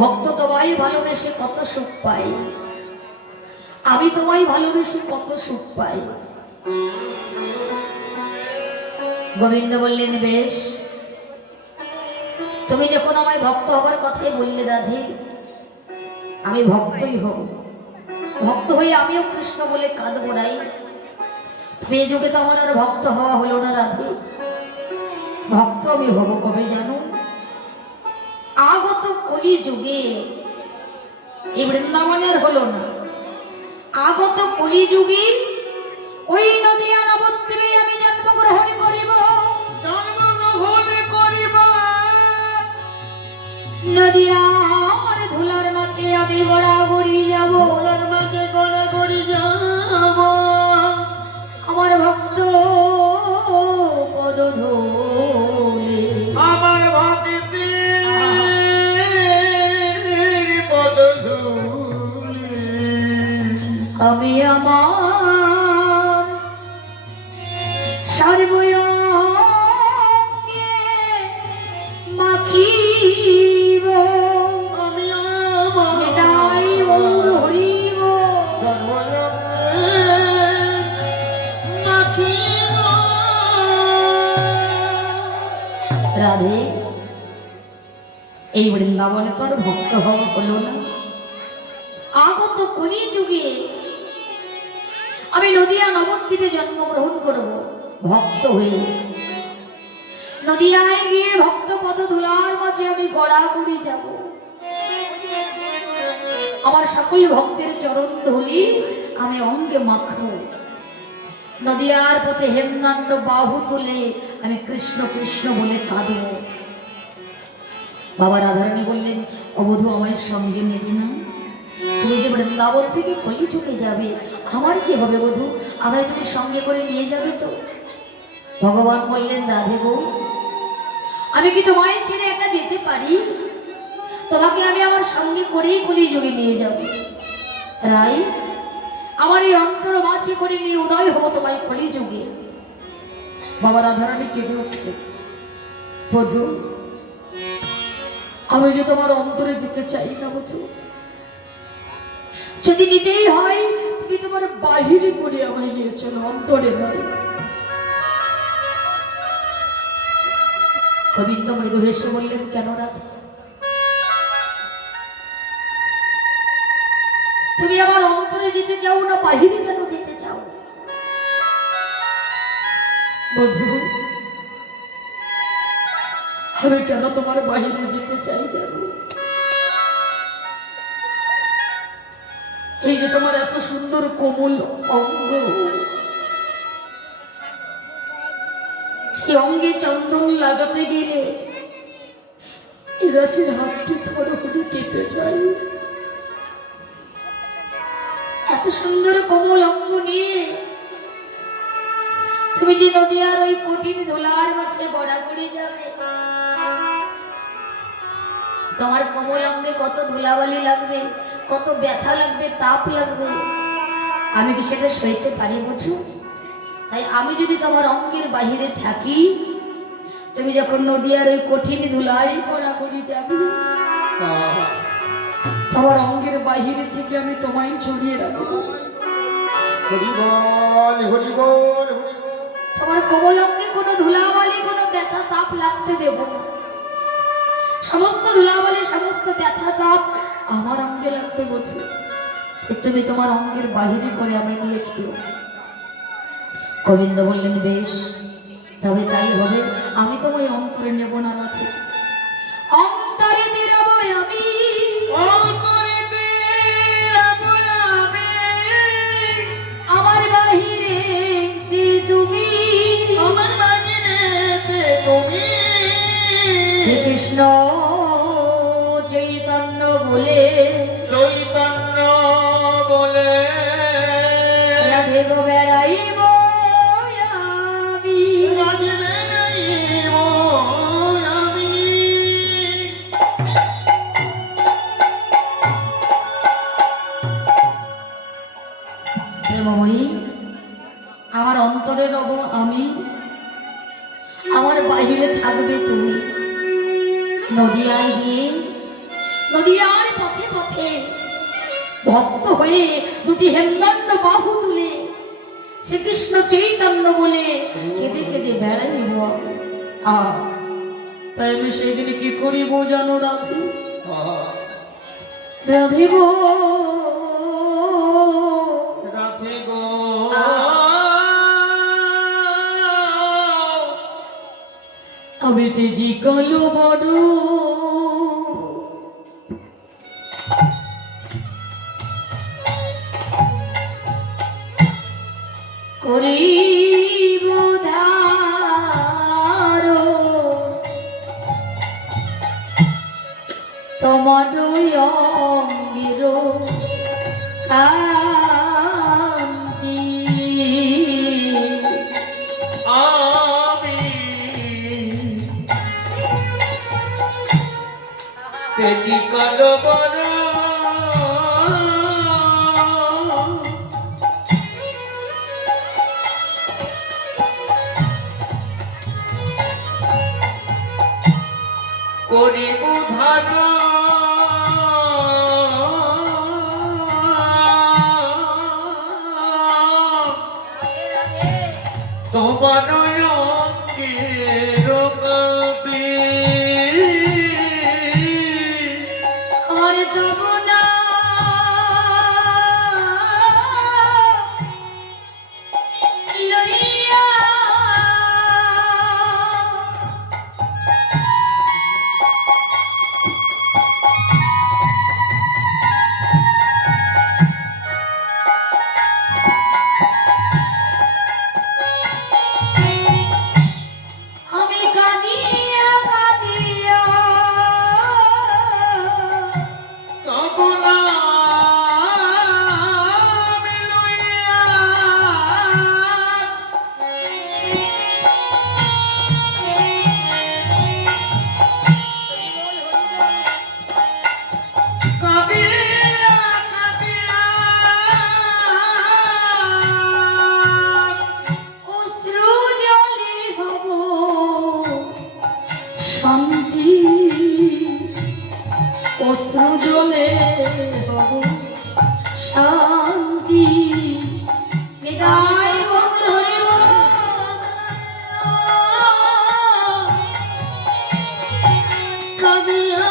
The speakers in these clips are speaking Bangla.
ভক্ত তোমায় ভালোবেসে কত সুখ পাই, আমি তোমায় ভালোবেসে কত সুখ পাই। গোবিন্দ বললেন, বেশ, তুমি যখন আমায় ভক্ত হবার কথাই বললে রাধে, আমি ভক্তই হব। ভক্ত হয়ে আমিও কৃষ্ণ বলে কাঁদবো নাই। এই যুগে তো আমার আর ভক্ত হওয়া হলো না রাধে। ভক্ত আমি হব কবে জানো? আগত কলি যুগে। এই বৃন্দাবনের হলো না, আগত কলি যুগে ওই নদিয়া নবদ্বীপে আমি জন্মগ্রহণ করিব। নদিয়ার ধুলার মাঝে আমি গড়াগড়ি যাব, ধুলার মাঝে গড়াগড়ি যাব। আমার ভক্ত পদধূলি, আমার ভক্তি পদধূলি আমি আমার সর্বঙ্গে মাখিব। আমি আমার নিতাই গৌর হরিব সর্বঙ্গে মাখিব। রাধে, এই বৃন্দাবনে তো আর ভক্ত হওয়া হলো না। আগত কলি যুগে আমি নদিয়া নবদ্বীপে জন্মগ্রহণ করব ভক্ত হয়ে। নদিয়ায় গিয়ে ভক্ত পদধূলার মাঝে আমি গড়াগড়ি যাব। আমার সকল ভক্তের চরণ ধুলি আমি অঙ্গে মাখবো। নদিয়ার পথে হেমনান্ড বাহু তুলে আমি কৃষ্ণ কৃষ্ণ বলে কাঁদব। বাবা রাধারানী বললেন, অবধূ আমায় সঙ্গে নেবে না? তুমি যে বৃন্দাবন থেকে কলি চলে যাবে, আমার কি হবে বধূ? আমায় তুমি সঙ্গে করে নিয়ে যাবে তো? ভগবান বললেন, রাধে গো, আমি কি তোমায় ছেড়ে একা যেতে পারি? তোমাকে আমি আমার সঙ্গে করেই কলি যুগে নিয়ে যাব। রাই, আমার এই অন্তর মাঝে করে নিয়ে উদয় হবো তোমায় কলি যুগে। বাবা রাধারানী কেঁদে উঠলেন, বধূ, আমি যে তোমার অন্তরে যেতে চাই না বধূ। যদি নিতেই হয় তুমি তোমার বাহিরে করে আমায় নিয়ে চলো, অন্তরে নয়। গোবিন্দ মৃদু হেসে বললেন, কেন রাধে, তুমি আমার অন্তরে যেতে চাও না বাহিরে কেন যেতে চাও? বধূ, আমি কেন তোমার বাহিরে যেতে চাই জানো? এই যে তোমার এত সুন্দর কোমল অঙ্গ, সেই অঙ্গে চন্দন লাগাতে গেলে রাশির হাতটি থরহরি কেঁপে যায়। এত সুন্দর কোমল অঙ্গ নিয়ে তুমি যে নদিয়ার ওই কঠিন ধুলার মাঝে গড়াগড়ি যাবে, তোমার কোমল অঙ্গে কত ধুলাবালি লাগবে, কত ব্যথা লাগবে, তাপ লাগবে। আমি কি সেটা সইতে পারি বুঝু? তাই আমি যদি তোমার অঙ্গের বাহিরে থাকি, তুমি যখন নদিয়ার ওই কঠিন ধুলাই গড়াগড়ি যাবে, তোমার অঙ্গের বাহিরে থেকে আমি তোমায় ছড়িয়ে রাখবো। তোমার কোমল অঙ্গে কোনো ধুলাবালি, কোনো ব্যথা তাপ লাগতে দেব না। সমস্ত ধুলাবালি, সমস্ত ব্যথা তাপ আমার অঙ্গে লাগবে বলছে। তুমি তোমার অঙ্গের বাহিরে করে আমি নিয়েছিল। গোবিন্দ বললেন, বেশ, তবে তাই হবে। আমি তোমায় অন্তরে নেব না রাধে। অন্তরে নিরাব আমি, অন্তরে নিরাব আমি, আমার বাহিরে তুমি, আমার বাহিরে তুমি। শ্রীকৃষ্ণ চৈতন্য বলে, চৈতন্য বলে রাধে গো বেড়াইব আমি, রাধে বেড়াইব আমি। প্রেমময়ী, আমার অন্তরে রব আমি, আমার বাহিরে থাকবে তুমি। নদিয়ায় গিয়ে নদিয়ার পথে পথে ভক্ত হয়ে দুটি হেমদণ্ড বাহু তুলে শ্রীকৃষ্ণ চৈতন্য বলে কেঁদে কেঁদে বেড়াইব। তাই আমি সেদিনে কি করিব জানো রাধে? রাধে গো, রাধে গো, আমি তেজি কালো বড় করিব ধার তোমার অঙ্গের কান্তি। আমি তেজি কালো বড় করিব ধার তোমার অঙ্গের কান্তি। আর দেব না লইয়া আমি কাঁদিয়া কাঁদিয়া তব না আমি লইয়া কাঁদিয়া কাঁদিয়া অশ্রু জলে হব শান্তি, অশ্রু জলে হব শান্তি। নিতাই গৌর হরি বল। কাঁদিয়া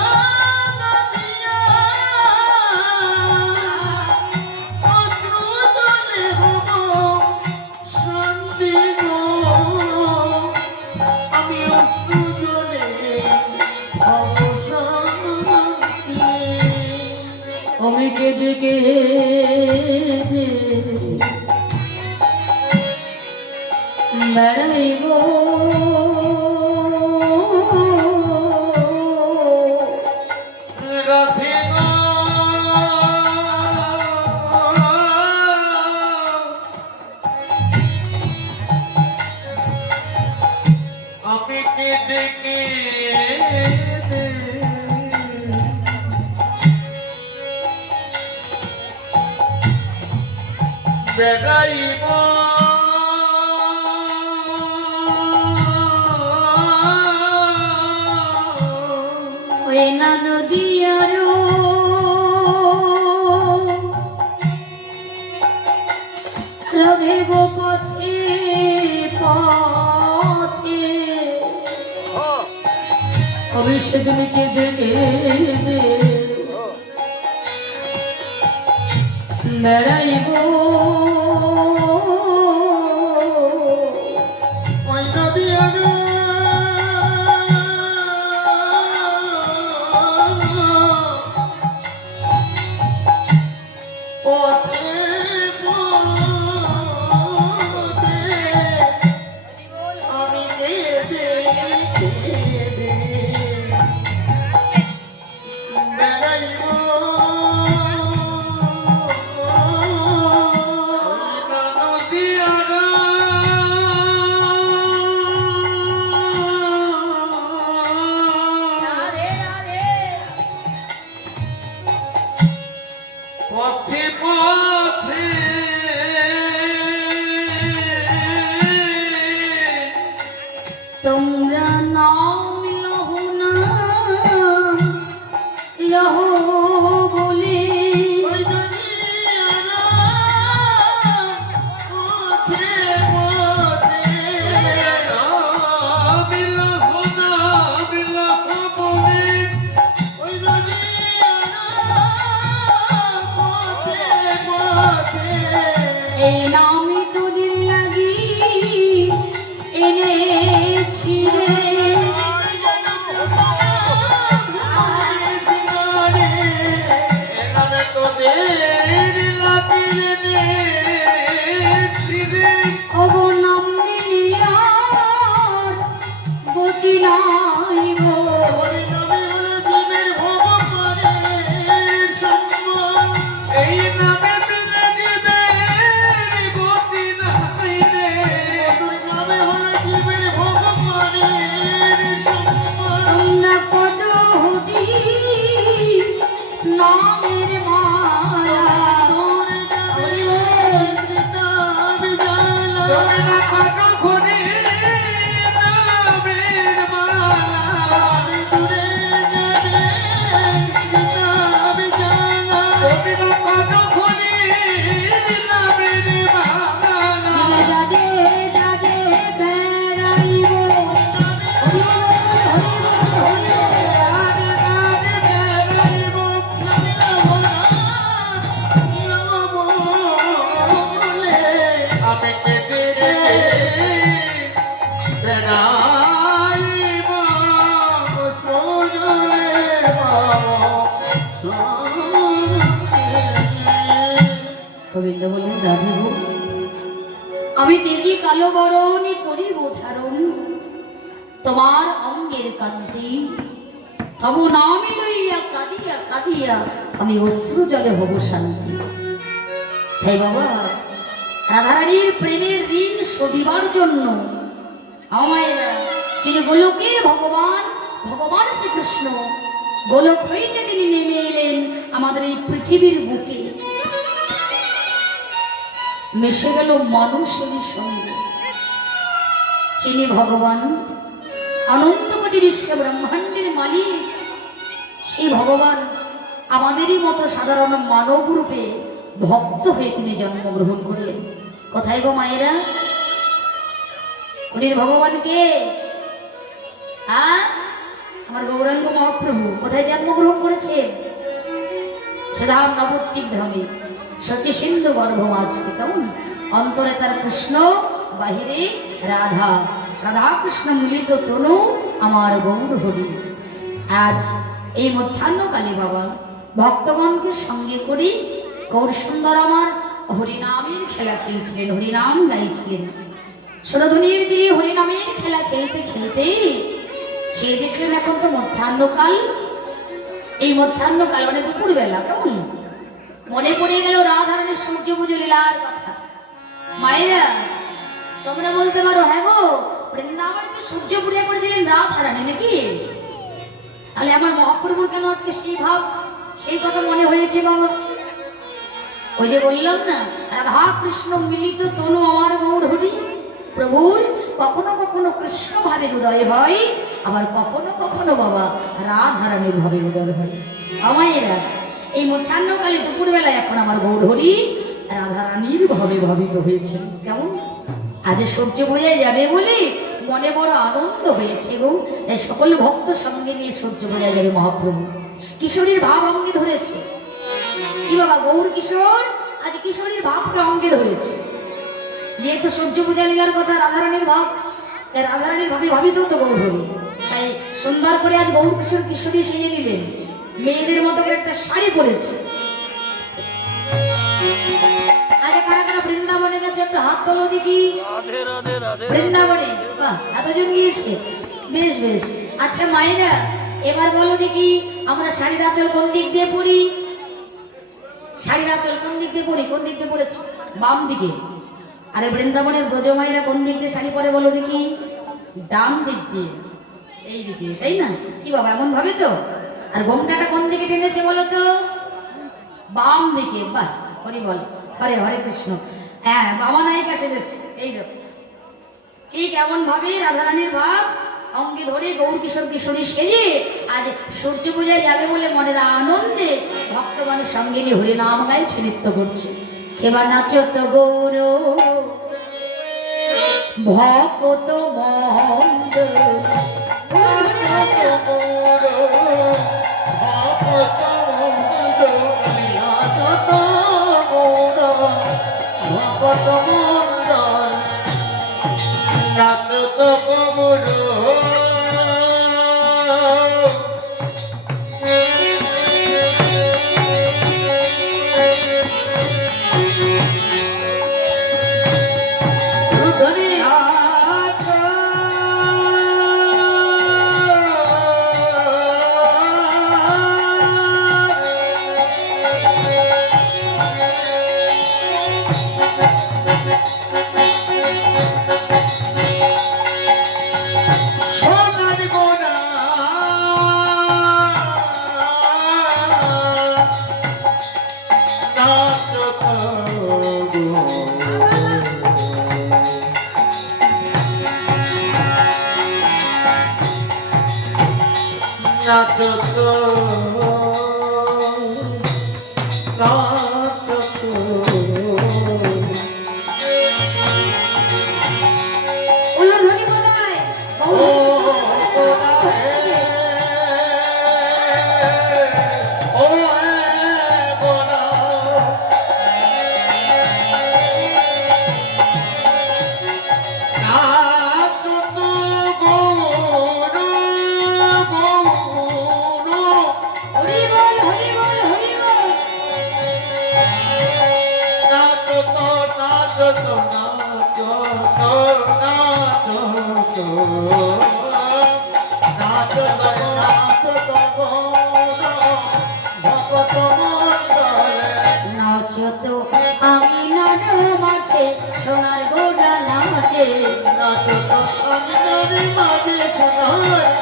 কাঁদিয়া অশ্রু জলে হব শান্তি গো। আমি অশ্রু জলে হব শান্তি। আমি কেঁদে কেঁদে বেড়াইব। রাধে গো, আমি কেঁদে কেঁদে বেড়াইব। ওই না নদিয়ার রাধে গো পথে পথে আমি সেদিন কেঁদে কেঁদে বেড়াইব। ওই নদিয়ার পথে পথে আমি কেঁদে কেঁদে বেড়াইব। নদিয়ার পথে পথে তোমরা নাম লহো না লহো তোদের লাবিলে ছিরে ওগো নামিনী আর গতি নাই গো। ওর নামে হলো জীবের ভোগ করে সম্মান এই নামে পেলে জীবের গতি নাই রে ওর নামে হলো জীবের ভোগ করে সম্মান তোমরা কত হতি নামের মায়া তোমরা কত ঘুরে নামের মালা দূরে যাবে কিতাব জানা তোমরা কত ঘুরে নামের মালা যাবে যাবে বেড়াইব আমি কেটে বেড়াইব সোজলে গোবিন্দ বললেন রাধে গো, আমি তেজি কালো বরণে করিব ধারণ তোমার অঙ্গের কান্তি তব নামে লইয়া কাঁদিয়া কাঁদিয়া আমি অশ্রু জলে হব শান্তি। তাই বাবা রাধারানীর প্রেমের ঋণ শোধিবার জন্য আমায় যিনি গোলকের ভগবান ভগবান শ্রীকৃষ্ণ গোলক হইতে তিনি নেমে এলেন আমাদের এই পৃথিবীর বুকে, মিশে গেল মানুষের সঙ্গে। যিনি ভগবান অনন্ত কোটি বিশ্ব ব্রহ্মাণ্ডের মালিক, সেই ভগবান আমাদেরই মতো সাধারণ মানব রূপে ভক্ত হয়ে তিনি জন্মগ্রহণ করলেন। কোথায় গো মায়েরা? উনি ভগবানকে আমার গৌরাঙ্গ মহাপ্রভু কোথায় জন্মগ্রহণ করেছেন? শ্রীধাম নবদ্বীপ ধামে সচি সিন্ধু গর্ভ মাঝকে, কেমন অন্তরে তার কৃষ্ণ বাহিরে রাধা, রাধা কৃষ্ণ মিলিত তনু আমার গৌর হরি। আজ এই মধ্যাহ্নকালে বাবা ভক্তগণকে সঙ্গে করি গৌর সুন্দর আমার হরিনামের খেলা খেলছিলেন, হরিনাম গাইছিলেন। সুরধ্বনির তীরে হরিনামের খেলা খেলতে খেলতে সে দেখলেন এখন তো মধ্যাহ্নকাল, এই মধ্যাহ্নকাল মানে দুপুরবেলা, কেমন মনে পড়ে গেল রাধারানীর সূর্য পুজো লীলার কথা। মায়েরা তোমরা বলতে পারো, হ্যাঁ গো বৃন্দাবনে তো সূর্য পূজা করেছিলেন রাধারানী নাকি? তাহলে আমার মহাপ্রভুর কেন আজকে সেই ভাব, সেই কথা মনে হয়েছে বাবা? ওই যে বললাম না, রাধা কৃষ্ণ মিলিত তনু আমার গৌর হরি। প্রভুর কখনো কখনো কৃষ্ণ ভাবে উদয় হয়, আবার কখনো কখনো বাবা রাধারানীর ভাবে উদয় হয়। আমায়েরা এই মধ্যাহ্নকালে দুপুরবেলায় এখন আমার গৌর হরি রাধারানীর ভাবে ভাবিত হয়েছে। কেমন আজ সূর্য বোঝায় যাবে বলে মনে বড় আনন্দ হয়েছে গো। তাই সকল ভক্ত সঙ্গে নিয়ে সূর্য বোঝায় যাবে মহাপ্রভু কিশোরীর ভাব অঙ্গে ধরেছে। কি বাবা গৌর কিশোর আজ কিশোরীর ভাবকে অঙ্গে ধরেছে, যেহেতু সূর্য পূজা লীলার কথা রাধারানীর ভাব, রাধারানীর ভাবে ভাবিত তো গৌর হরি। তাই সুন্দর করে আজ গৌর কিশোর কিশোরী সেজে দিলেন, মেয়েদের মতো করে একটা শাড়ি পরেছে। আজ কারা কারা বৃন্দাবনে গেছে একটু হাত তোলো দেখি। বৃন্দাবনে বাহ এতজন গিয়েছে, বেশ বেশ। আচ্ছা মায়েরা এবার বলো দেখি আমরা শাড়ির আঁচল কোন দিক দিয়ে পরি? শাড়ির আঁচল কোন দিক দিয়ে পরি? কোন দিক দিয়ে পড়েছে? বাম দিকে। আরে বৃন্দাবনের ব্রজমাইরা কোন দিক দিয়ে শাড়ি পরে বলো দেখি? ডান দিক দিয়ে, এই দিকে, তাই না? কি বাবা এমন ভাবে তো? আর ঘোমটাটা কোন দিকে টেনেছে বলো তো? বাম দিকে। বাহ হরি বল, হরে হরে কৃষ্ণ। হ্যাঁ বাবা নায়িকা সেজেছে, এই দেখো ঠিক এমন ভাবে রাধারানীর ভাব অঙ্গে ধরে গৌর কিশোর কিশোরী সেজে আজ সূর্য পূজায় যাবে বলে মনের আনন্দে ভক্তগণের সঙ্গে নিয়ে হরি নাম গাইছে, নৃত্য করছে। এবার নাচত গৌর ভক্ত মন্দ নাচো তো নাচো তো উলুধ্বনি বানায় হরি বল হরি বল হরি বল। নাচো তো আমি নাড়ম আছে সোনার গোড়া নাচে। নাচে সোনার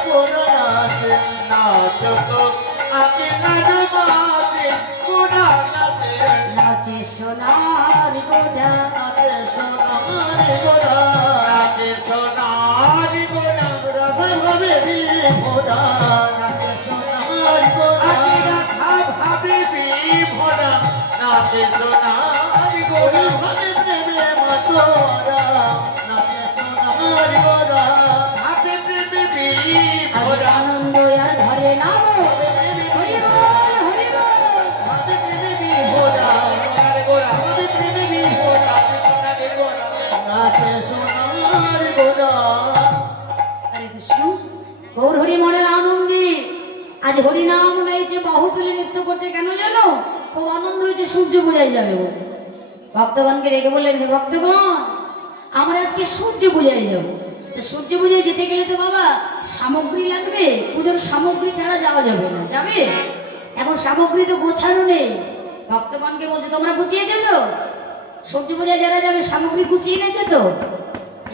গোড়া আজ আনন্দ আর ঘরে নামো। হরি বল হরি বল। হরে কৃষ্ণ গৌর হরি মনের আনন্দে আজ হরি নাম গাইছে, বাহু তুলে নৃত্য করছে। কেন জানো? খুব আনন্দ হয়েছে, সূর্য পূজায় যাবে বলে। ভক্তগণকে রেখে বললেন, হে ভক্তগণ, আমরা আজকে সূর্য পূজায় যাব। তো সূর্য পূজায় যেতে গেলে তো বাবা সামগ্রী লাগবে, পুজোর সামগ্রী ছাড়া যাওয়া যাবে না। যাবে? এখন সামগ্রী তো গোছানো নেই। ভক্তগণকে বলছে, তোমরা গুছিয়েছো তো? সূর্য পূজায় যারা যাবে সামগ্রী গুছিয়ে এনেছো তো?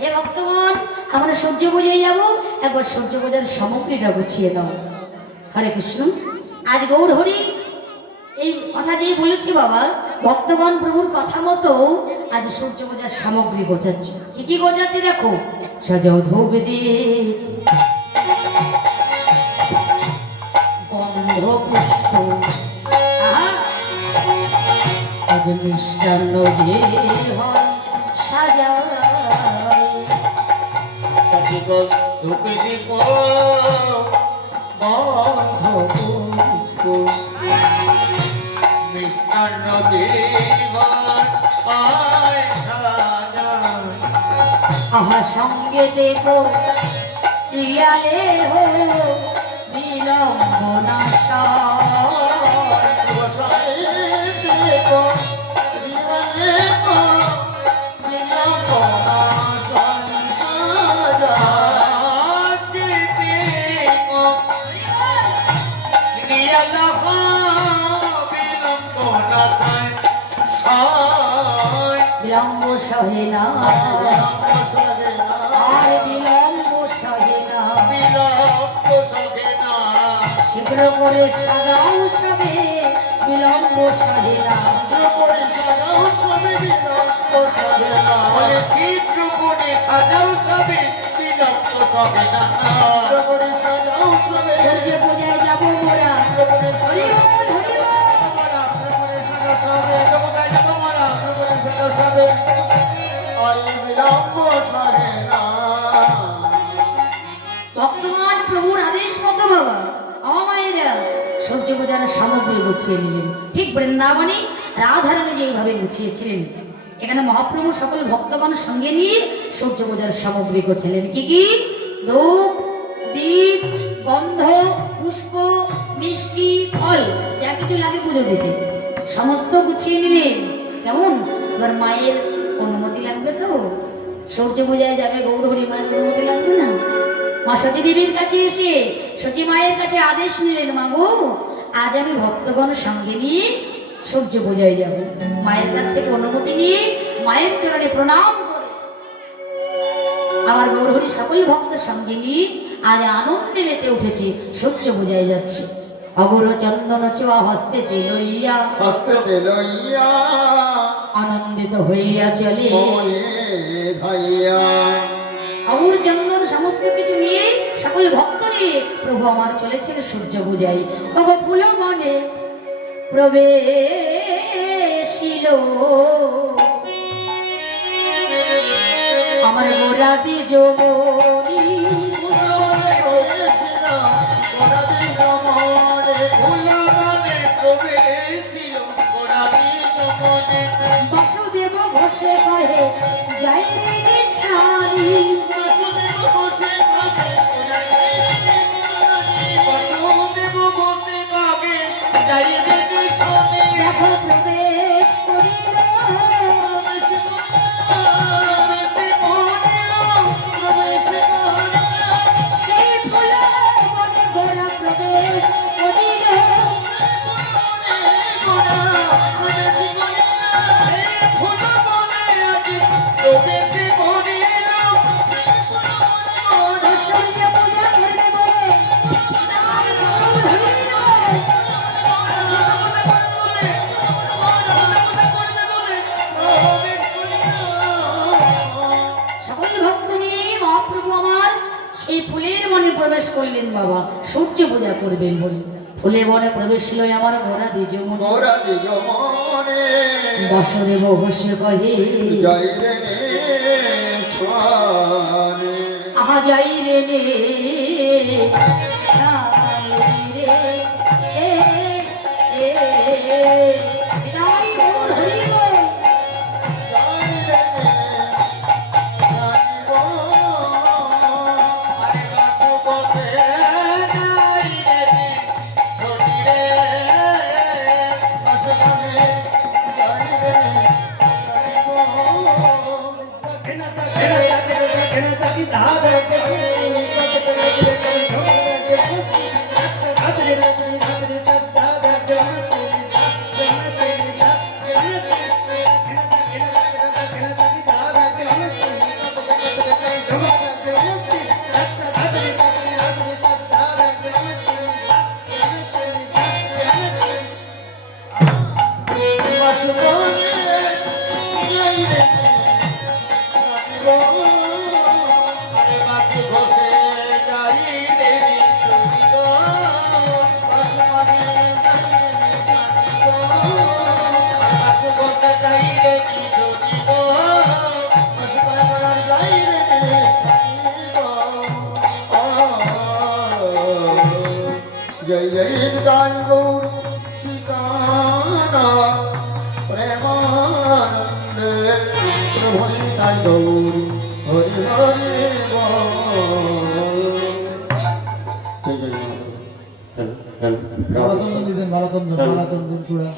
হে ভক্তগণ, আমরা সূর্য পূজায় যাব, একবার সূর্য পূজার সামগ্রীটা গুছিয়ে দাও। হরে কৃষ্ণ। আজ গৌর হরি এই কথা যেই বলেছি বাবা, ভক্তগণ প্রভুর কথা মতো আজ সূর্য পূজার সামগ্রী গোছাচ্ছে। কি কি গোছাচ্ছে দেখো। সাজাও ধূপ দিয়ে গন্ধ পুষ্প, আহা, আজ মিষ্টান্ন যে হয় সাজাও। ধূপে দিব বন্ধ পুষ্প মিষ্টান্ন দিবার পায় সাজা। আহা সঙ্গে দেখো ইয়ালে হো বিলম্বনা বিলম্ব সহে না, আর বিলম্ব সহে না। শীঘ্র করে সাজাও সবে বিলম্ব সহে না। শীঘ্র করে সাজাও সবে বিলম্ব সবে না। সূর্য পূজায় যাবো মোরা। হরি বল হরি বল। ভক্তগণ প্রভুর আদেশ মতো বাবা আমায়েরা সূর্য পূজার সামগ্রী গুছিয়ে নিলেন। ঠিক বৃন্দাবনে রাধারানী যেইভাবে গুছিয়েছিলেন, এখানে মহাপ্রভু সকল ভক্তগণ সঙ্গে নিয়ে সূর্য পূজার সামগ্রী গোছালেন। কি কি? ধূপ, দীপ, গন্ধ, পুষ্প, মিষ্টি, ফল, যা কিছু লাগে পুজো দিতে সমস্ত গুছিয়ে নিলেন। কেমন? এবার মায়ের অনুমতি লাগবে তো, সূর্য পূজায় যাবে গৌর হরি, মায়ের অনুমতি লাগবে না? মা সতী দেবীর কাছে এসে সতী মায়ের কাছে আদেশ নিলেন, মা গো, আজ আমি ভক্তগণ সঙ্গে নিয়ে সূর্য পূজায় যাব। মায়ের কাছ থেকে অনুমতি নিয়ে মায়ের চরণে প্রণাম করে আমার গৌর হরি সকল ভক্তের সঙ্গে নিয়ে আজ আনন্দে মেতে উঠেছে, সূর্য পূজায় যাচ্ছে। অগুর চন্দন চুয়া হস্তে লইয়া হস্তে লইয়া আনন্দিত হইয়া চলে মনে ধাইয়া অগুর চন্দন সমস্ত কিছু নিয়ে সকল ভক্ত নিয়ে প্রভু আমার চলেছেন সূর্য পূজায়। অগ ফুল মনে প্রবেশিল আমার গোরা বীজমণি বাসুদেব ঘোষে কহে যাই রে ছাড়ি দেখো প্রবেশ করিল সেই ফুল মনে গোরা প্রবেশ করিল সূর্য পূজা করবে বলে তার ফুল হইল। সকল ভক্ত নিয়ে মহাপ্রভু আমার সেই ফুলের মনে প্রবেশ করলেন বাবা সূর্য পূজা করবেন বলে। ফুলে বনে প্রবেশ লই আমার ঘোড়া দ্বিজমণি মোরা দিগ মনে বাসুদেব বসে কহে যাই রে ছোয়ারে আহা যাই রে নে ছাড়ি রে এ এ বিদায় মোর হরিব जय जय दाई गौर सीताना प्रेमानंद प्रभु दाई गौर हरि हरि जय जय মারাথন দিতেন মারাথন দিন চূড়া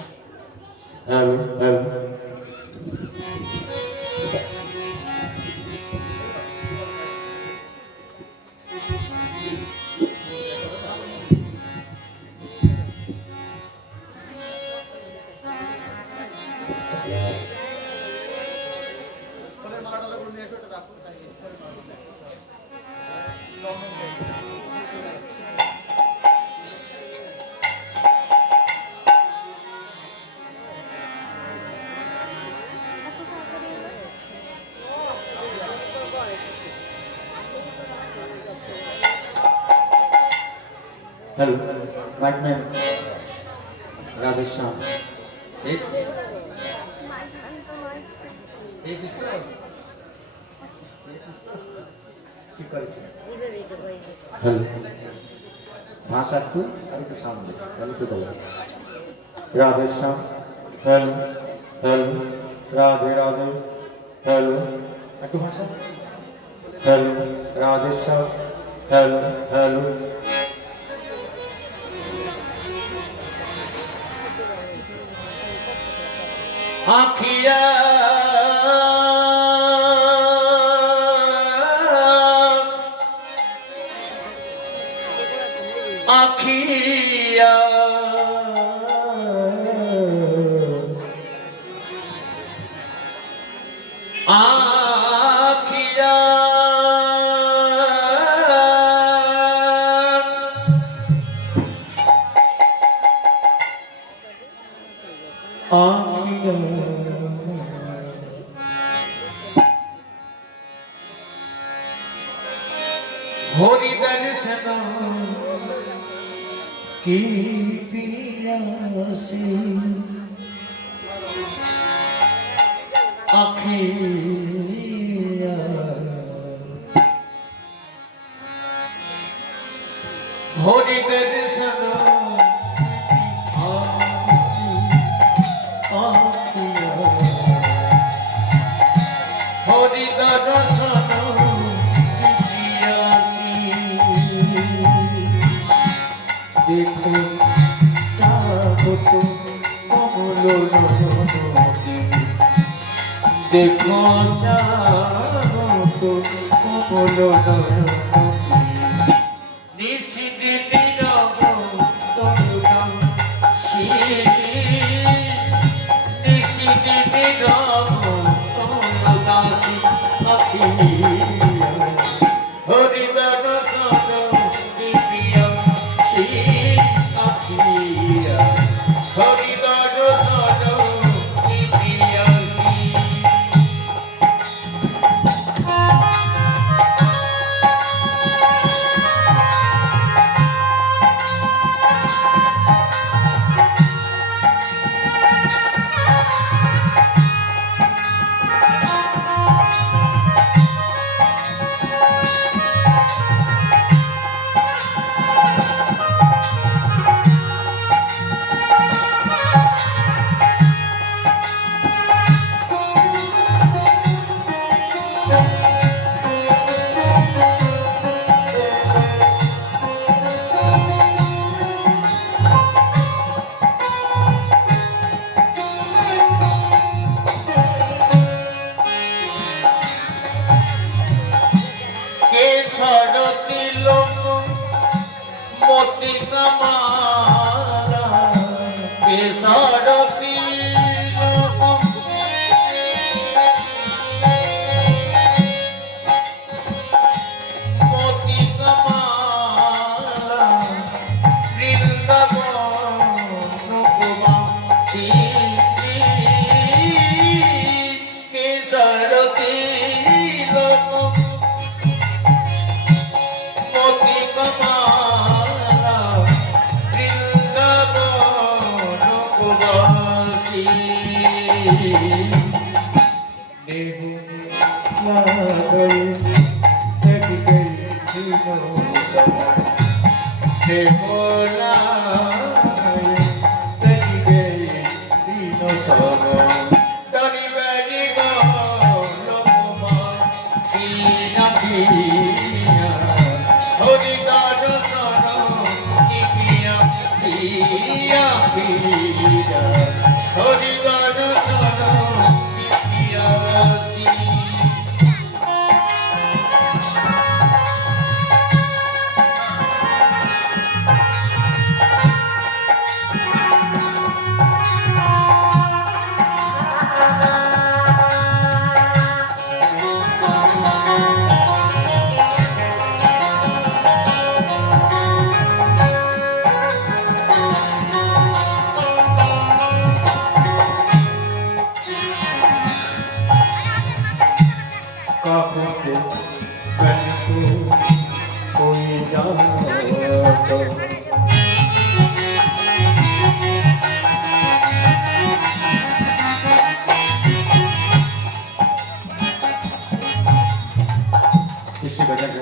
हेलो माइक में राधेश्याम एक हेलो भाषा तू अरे तो सामने हेलो तो बोलो Radheshyam hello hello Radhe Radhe hello एक भाषा हेलो राधेश्याम हेलो हेलो आखिया आखिया आखिया आखिया होरी दर्शन की पियासी आखिया होरी दर्शन होरी दर्शन देखो चाहो तो कमलो नदी देखो चाहो तो कमलो नदी निशिद नीरव तरुण श्री निशिद नीरव तरुण दासी अखिया हरि दर्शन दिव्य श्री अखिया हरि दर्शन दिव्य श्री मोती कमाला बेसारती मोती कमाला वृंदावन केसरती मोती कमाला हरि दर्शन दिव्य हरि दर्शन दिव्य कोई जानो इसी वजह से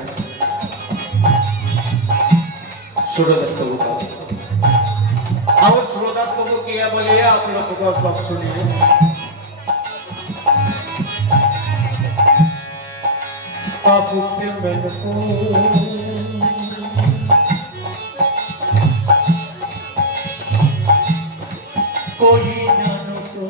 सूर्यदास प्रभु का अब सूर्यदास प्रभु क्या बोलिए आप लोग को सब सुनिए आपके मन को कोई जानो तो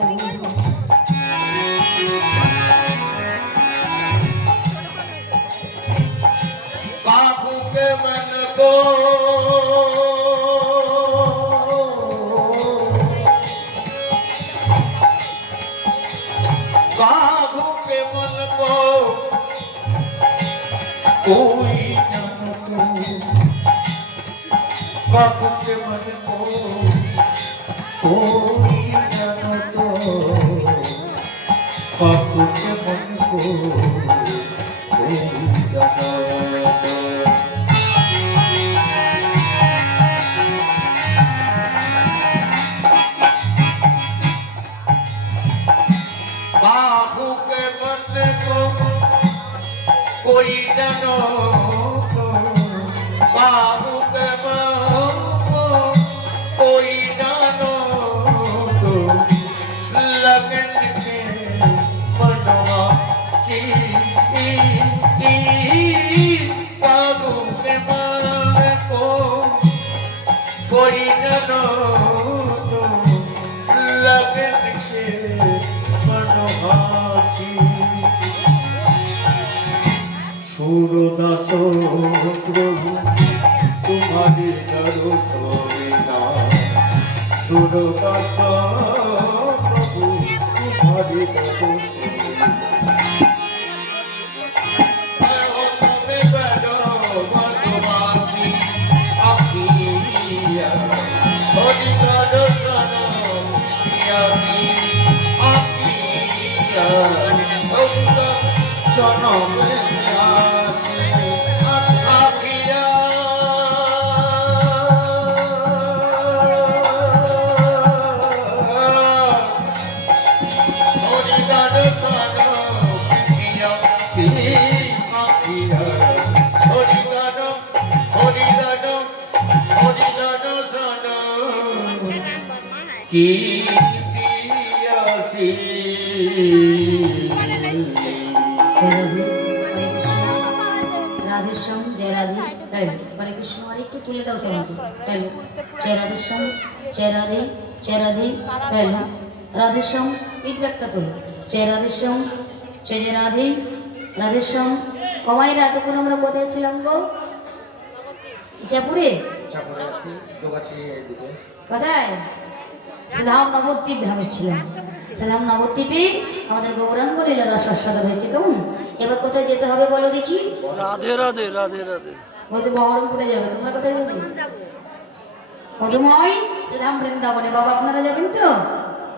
बाबू के मन को बाबू के मन को कोई जानो तो बाबू के मन को कोई जानो বাপুকে মন করি बाबू के मन को कोई जानो बाबू के मन को कोई जानो लगन के मनवा बाबू के मन को कोई जानो लगन के সুরদাস প্রভু তোমারি দর্শনা সুরদাস প্রভু তোমারি কি পিয়াসী রাধেশ্যাম জয় রাধে তাই হরে কৃষ্ণ আর একটু তুলে দাও সমাজ তাই জয় রাধেশ্যাম জয় রাধে জয় রাধে তাই রাধেশ্যাম ফিডব্যাকটা তোলো জয় রাধেশ্যাম জয় জয় রাধে রাধেশ্যাম কমাইরা এতক্ষণ আমরা কোথায় ছিলাম গো ইচ্ছাপুরে কোথায় সালাম নবদ্বীপ ধামে ছিলাম সালাম নবদ্বীপে আমাদের গৌরাঙ্গ লীলা রসাস্বাদ হয়েছে কেমন এবার কোথায় যেতে হবে বলো দেখি রাধে রাধে রাধে রাধে বলছে বহরমপুরে যাবে তোমরা কোথায় যাবে মধুময় শ্রীরাম বৃন্দাবনে বাবা আপনারা যাবেন তো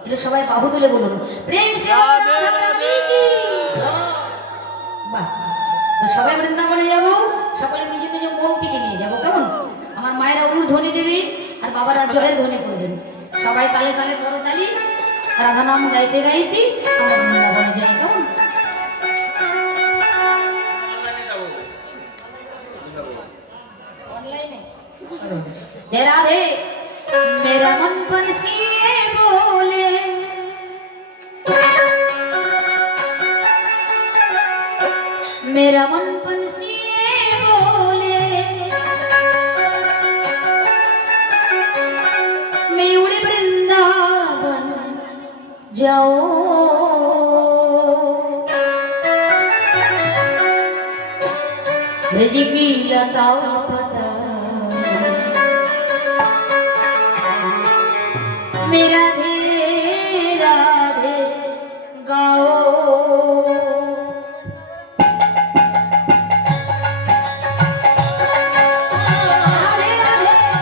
এটা সবাই বাহু তুলে বলুন প্রেম সে রাধে রাধে বাহ তো সবাই বৃন্দাবনে যাবো সকলে নিজের নিজের মনটিকে নিয়ে যাবো কেমন আমার মায়েরা উলুর ধ্বনি দেবে আর বাবারা জয়ের ধ্বনি করবেন সবাই তালে তালে বড় তালি রাধা নাম গাইতে গাইতে আমরা বৃন্দাবনে যাই কেমন ऑनलाइन है राधे मेरा मन बंसिए बोले मेरा मन बंसिए बोले मैं उड़े वृंदावन जाओ ब्रज की लता पता मेरा धीरे राधे गाओ राधे राधे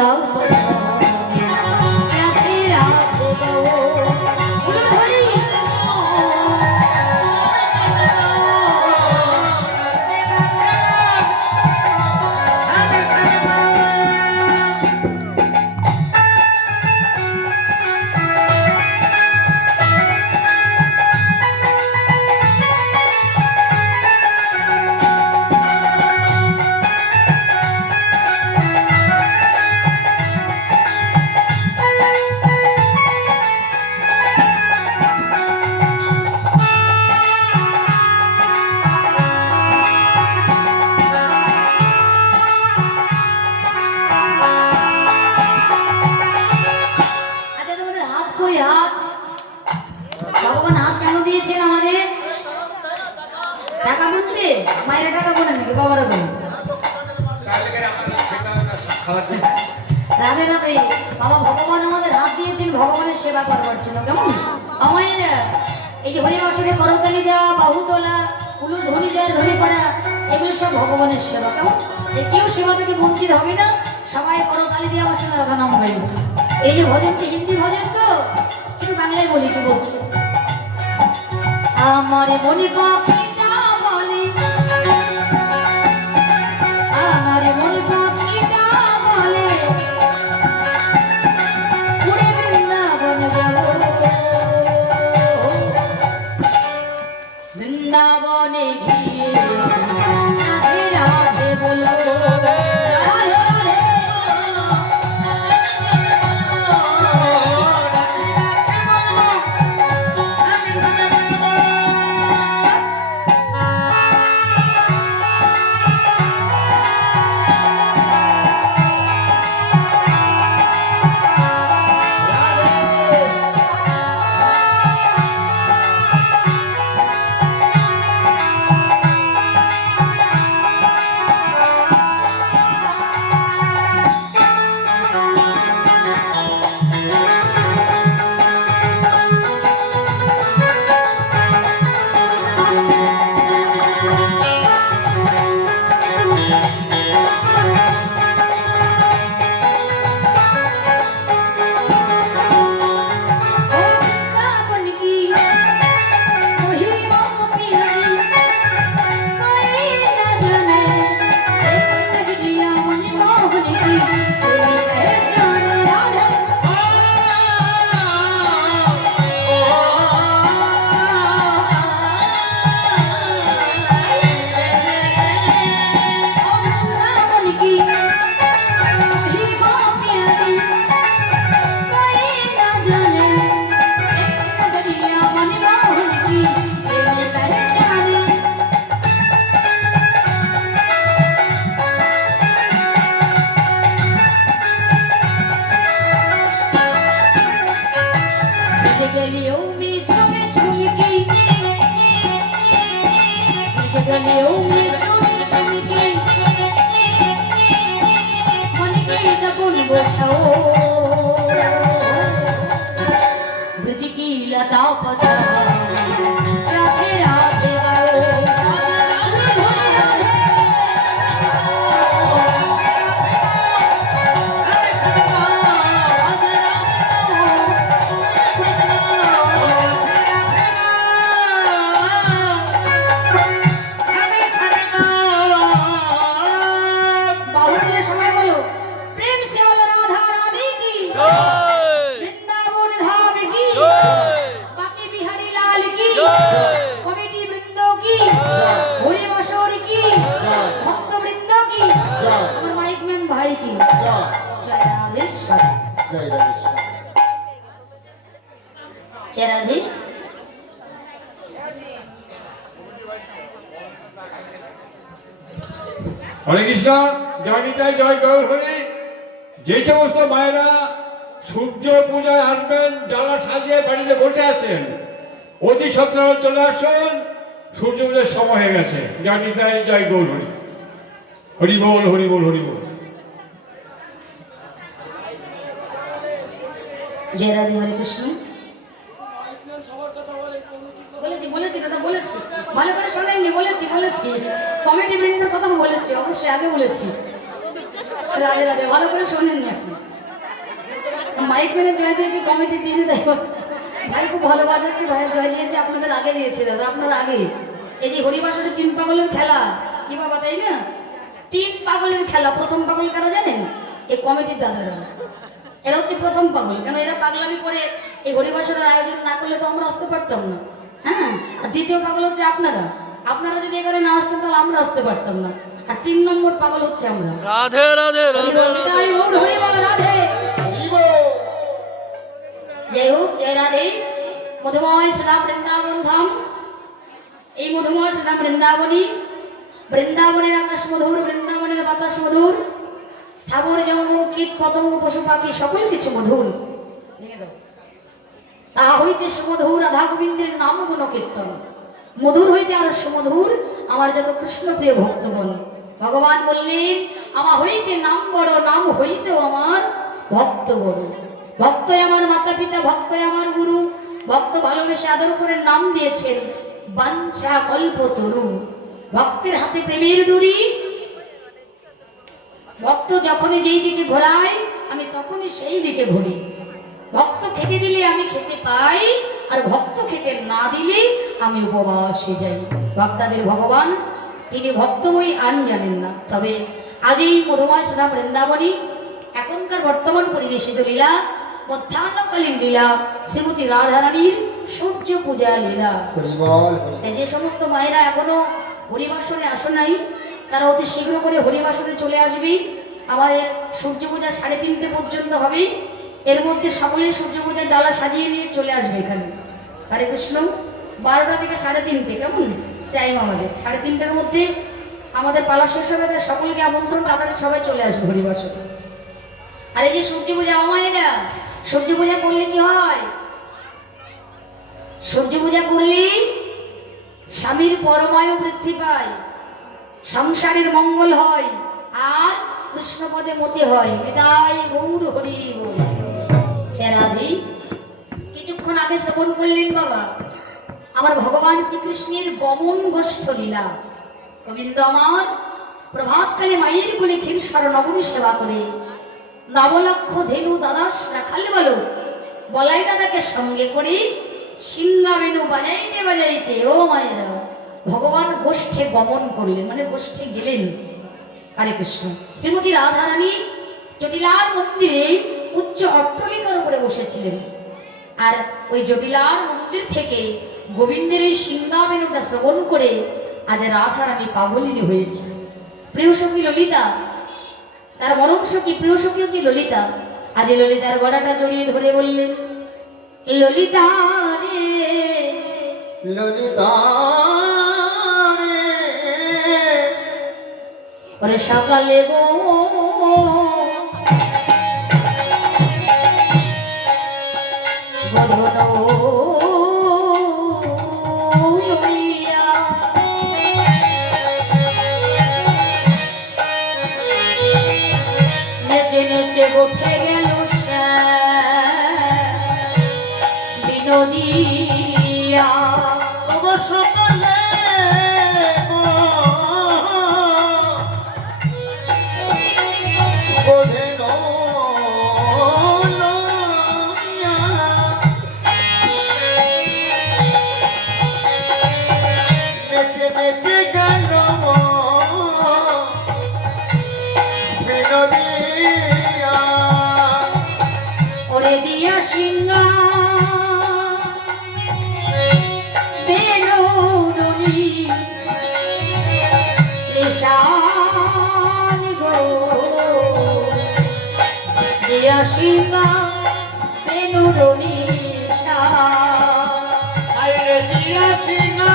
দাও রাধে রাধে গো হরি আচ্ছা তোমাদের হাত কই হাত ভগবান হাত কেন দিয়েছেন আমাদের টাকা বুঝতে মায়েরা টাকা বলে নাকি বাবারা বলে রাধে রাধে বাবা ভগবান আমাদের হাত দিয়েছেন ভগবানের সেবা করবার জন্য কেমন আমাদের এই যে হরিবাসরে করতালি দেওয়া বাহু তোলা উলুর ধ্বনি জয়ের ধ্বনি করা এগুলো সব ভগবানের সেবা কেমন যে কেউ সেবা থেকে বঞ্চিত হবে না সবাই করতালি দিয়ে আমার সঙ্গে রাধা নাম হইল এই যে ভজনটি হিন্দি ভজন তো একটু বাংলায় বলি কি বলছে আমার মনে পাখিটা বলে আমার মনে পাখিটা বলে উড়ে বৃন্দাবন যাব বৃন্দাবনে গিয়ে রাধে রাধে বলবো রাধে রাধে ब्रज की लता पता राधे राधे হরে কৃষ্ণ জয়নিতাই জয় গৌর হরি। যে সমস্ত মায়েরা সূর্য পূজায় আসবেন, যারা সাজিয়ে বাড়িতে বসে আছেন, অতি সত্তর চলে আসুন, সূর্য পূজার সময় হয়ে গেছে। জয়নিতাই জয় গৌর হরি। হরি বল হরি বল হরি বল। জয় রাধে হরে কৃষ্ণ। বলেছি দাদা বলেছি, ভালো করে শোনেননি, বলেছি কমিটি বৃন্দের কথা বলেছি, অবশ্যই আগে বলেছি। রাধে রাধে, ভালো করে শোনেন না আপনি। মাইক মেনে জয় দিয়েছে কমিটি টিমে, দেখো ভাই খুব ভালো বাজাচ্ছে, ভাইয়ের জয় দিয়েছে, আপনাদের আগে দিয়েছে দাদা, আপনার আগে। এই যে হরিবাসরে 3 পাগলের খেলা, কি বাবা তাই না? 3 পাগলের খেলা। প্রথম পাগল কারা জানেন? এই কমিটির দাদারা। এরা হচ্ছে প্রথম পাগল, কেন এরা পাগলামি করে এই হরিবাসরের আয়োজন না করলে তো আমরা আসতে পারতাম না। হ্যাঁ, আর দ্বিতীয় পাগল হচ্ছে আপনারা। আপনারা যদি এখানে না আসতেন তাহলে আমরা আসতে পারতাম না। আর 3 নম্বর পাগল হচ্ছে আমরা। রাধে রাধে রাধে জয় গৌর হরি বল রাধে। জয় হোক, জয় রাধে। মধুময় সদা বৃন্দাবন ধাম, এই মধুময় সদা বৃন্দাবনী, বৃন্দাবনের আকাশ মধুর, বৃন্দাবনের বাতাস মধুর, স্থাবর জঙ্গম কীট পতঙ্গ পশু পাখি সকল কিছু মধুর। তাহা হইতে সুমধুর রাধা গোবিন্দের নাম গুণ কীর্তন, মধুর হইতে আর সুমধুর আমার যত কৃষ্ণ প্রিয় ভক্তগণ। ভগবান বললেন আমার হইতে নাম বড়, নাম হইতেও আমার ভক্ত বড়। ভক্তই আমার মাতা পিতা, ভক্তই আমার গুরু। ভক্ত ভালোবেসে আদর করে নাম দিয়েছেন বাঞ্ছা কল্পতরু। ভক্তের হাতে প্রেমের ডুরি, ভক্ত যখনই যেই দিকে ঘোরায় আমি তখনই সেই দিকে ঘুরি। ভক্ত খেতে দিলে আমি খেতে পাই, আর ভক্ত খেতে না দিলে আমি উপবাসে যাই। ভক্তাদের ভগবান তিনি ভক্তময়ী আন জানেন না। তবে আজ এই মধুময় সদা বৃন্দাবনী এখনকার বর্তমান পরিবেশিত লীলা, মধ্যাহ্নকালীন লীলা, শ্রীমতী রাধারানীর সূর্য পূজা লীলা। যে সমস্ত মায়েরা এখনো হরিবাসনে আসো নাই তারা অতি শীঘ্র করে হরিবাসনে চলে আসবে। আমাদের সূর্য পূজা 3:30 পর্যন্ত হবে। এর মধ্যে সকলে সূর্য পূজার ডালা সাজিয়ে নিয়ে চলে আসবে এখানে। হরে কৃষ্ণ। 12টা থেকে 3:30 কেমন টাইম আমাদের। 3:30টার মধ্যে আমাদের পালা শেষ হবে, তাই সকলকে আমন্ত্রণ, আপনারা সবাই চলে আসবে হরিবাসনে। আর এই যে সূর্য পূজা, আমায়েরা সূর্য পূজা করলে কি হয়? সূর্য পূজা করলে স্বামীর পরমায়ু বৃদ্ধি পায়, সংসারের মঙ্গল হয়, আর কৃষ্ণপদে মতি হয়। বিদায় গৌর হরি বল। রাধে কিছুক্ষণ আগে শ্রবণ করলেন বাবা আমার ভগবান শ্রীকৃষ্ণের গমন গোষ্ঠ লীলা। গোবিন্দ আমার প্রভাতকালে মায়ের কোলে ক্ষীরসার নবমী সেবা করে 9 লক্ষ ধেনু দাদাস রাখাল বলো বলাই দাদাকে সঙ্গে করে সিংহা বেনু বাজাইতে বাজাইতে ও মায়েরা ভগবান গোষ্ঠে গমন করলেন, মানে গোষ্ঠে গেলেন। হরে কৃষ্ণ। শ্রীমতী রাধারানী জটিলার মন্দিরে উচ্চ অট্টালিকার উপরে বসেছিলেন, আর ওই জটিলার মন্দির থেকে গোবিন্দের এই সিংহা বেনুটা শ্রবণ করে আজ রাধারানী পাগলিনী হয়েছে। প্রিয় সখী ললিতা, তার মরম সখী প্রিয় সখী হচ্ছে ললিতা। আজ ললিতার গলাটা জড়িয়ে ধরে বললেন ললিতা রে, ললিতা ওরে সকালে গো লইয়া নেচে নেচে উঠে গেল বিনোদিয়া। সকালে ওরে দিয়া সিংহা বেনুনি রেশান গো দিয়া সিংহা বেনুনি আইরে দিয়া সিংহা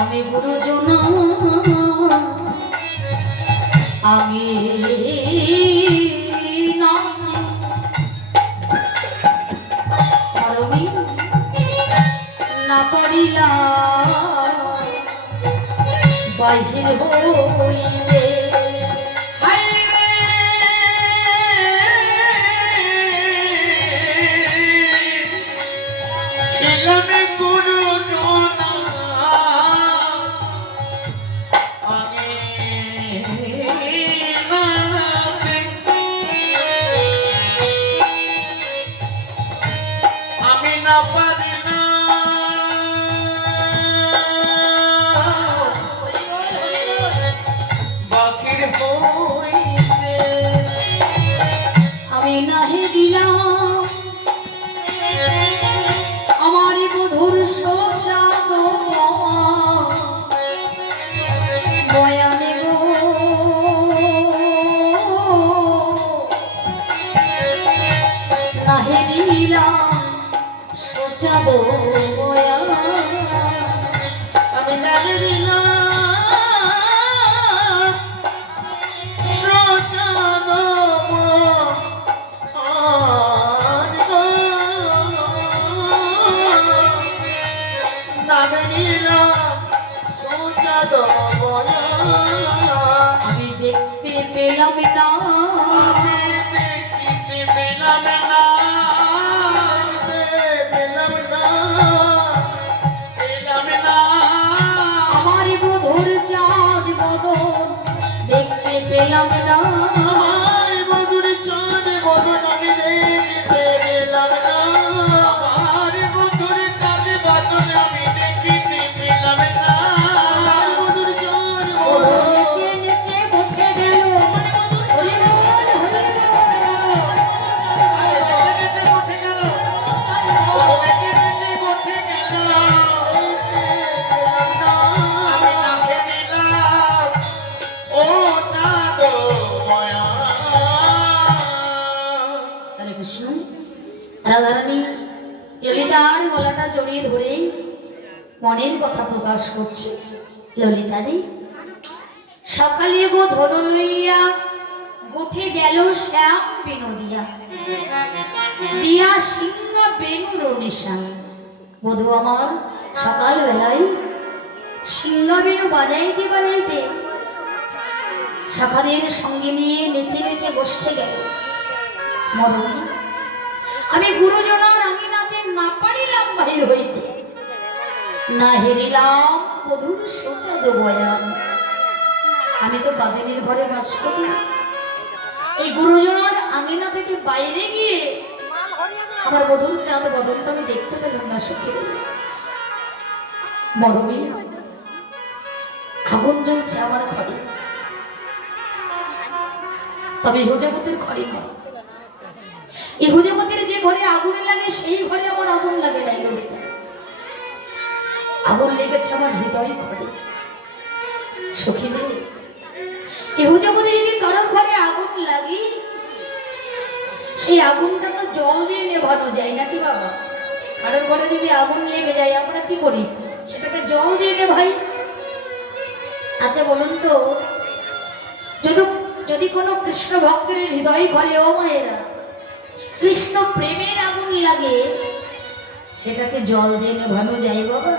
আমি গুরুজন আমি না পড়িলাম বাহির হইবে শিলামে গুরু নোনা আমি আমি না পারি না বাকির হইবে আমি নাহি দিলাম আমার বধুর সজাগ বয়ানে গো নাহি দিলাম সজাগ বয়ান আমি নাহি দিলাম সোজানো আমি দেখতে পেলাম না দেখিতে পেলাম না পেলাম না পেলাম না আমার বধুর চাঁদ বদন দেখতে পেলাম না আমার মধুর চাঁদ বদন আমি দেখতে পেলাম না আমার মধুর চাঁদ বদন আমি দেখিতে পেলাম না মধুর চাঁদ বদন নিচে নিচে উঠে গেল হরি বল হরি হরে কৃষ্ণ রাধারানী ললিতার গলাটা জড়িয়ে ধরে মনের কথা প্রকাশ করছে ললিতারে সকালে গো ধন লইয়া উঠে গেল শ্যাম বিনোদিয়া দিয়া সিংহা বেনুর নিশান বধু আমার সকাল বেলায় সিংহা বেনু বাজাইতে বাজাইতে সখাদের সঙ্গে নিয়ে নেচে নেচে বসতে গেল মরণী আমি গুরুজনার আঙিনাতে না পারিলাম বাহির হইতে না হেরিলাম বধুর সোচাদ বয়ান আমি তো বাদিনীর ঘরে বাস করি এই গুরুজনার আঙিনা থেকে বাইরে গিয়ে আমার বধুর চাঁদ বদনটা আমি দেখতে পেলাম না সখী মরমী আগুন জ্বলছে আমার ঘরে তবে ইহজগতের ঘরে নয় ইহজগতের যে ঘরে আগুন লাগে সেই ঘরে আমার আগুন লাগে নাই ললিতা আগুন লেগেছে আমার হৃদয় ঘরে সখী রে ইহজগতে যদি কারোর ঘরে আগুন লাগে সেই আগুনটা তো জল দিয়ে নেভানো যায় নাকি বাবা কারোর ঘরে যদি আগুন লেগে যায় আমরা কি করি সেটাকে জল দিয়ে নেভাই আচ্ছা বলুন তো যদি কোনো কৃষ্ণ ভক্তের হৃদয় ঘরে ও মায়েরা কৃষ্ণ প্রেমের আগুন লাগে সেটাকে জল দিয়ে নেভানো যায় বাবা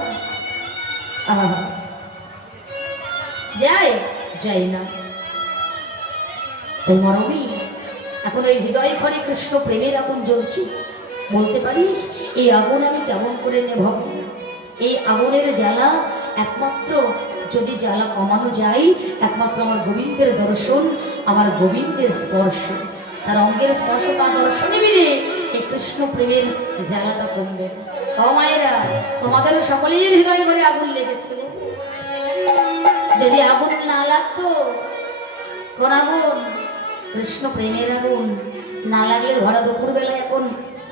যায় যায় না তাই মরবি এখন এই হৃদয় ঘরে কৃষ্ণ প্রেমের আগুন জ্বলছে বলতে পারিস এই আগুন আমি কেমন করে নেভাবো এই আগুনের জ্বালা একমাত্র যদি জ্বালা কমানো যায় একমাত্র আমার গোবিন্দের দর্শন আমার গোবিন্দের স্পর্শ তার অঙ্গের স্পর্শ তার দর্শনে মিলে এই কৃষ্ণ প্রেমের জ্বালাটা কমবে ও মায়েরা তোমাদের সকলের হৃদয় ঘরে আগুন লেগেছিল যদি আগুন না লাগতো কোন আগুন কৃষ্ণ প্রেমের আগুন না লাগলে ধরা দুপুর বেলা এখন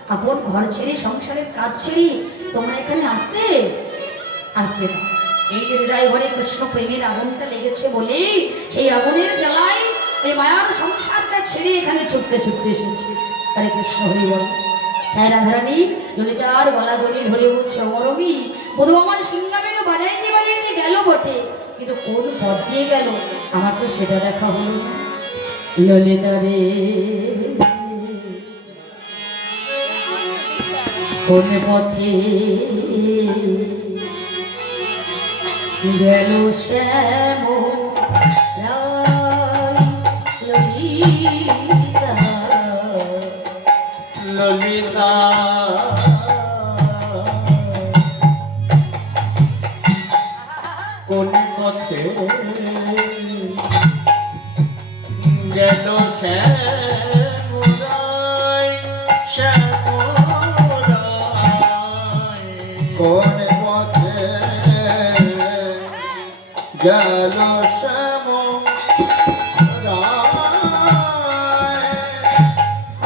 আপন ঘর ছেড়ে সংসারের কাজ ছেড়ে তোমরা এখানে আসতে আসতে না এই যে হৃদয় ঘরে কৃষ্ণ প্রেমের আগুনটা লেগেছে বলে সেই আগুনের জ্বালায় ওই মায়ার সংসারটা ছেড়ে এখানে ছুটতে ছুটতে এসেছে হরে কৃষ্ণ হরি বল তাই রাধারানী ললিতার গলা জড়িয়ে ধরে বলছে অমরবী বধু আমার সিংহাবেনও বাজাইতে বাজাইতে গেল বটে কিন্তু কোন পথ দিয়ে গেল আমার তো সেটা দেখা হলো না ললিতা রে কোন পথে গেল শ্যাম ললিতা ললিতা কোন পথে গেল শ্যামরাই শ্যামরাই কোন পথে গেল শ্যামরাই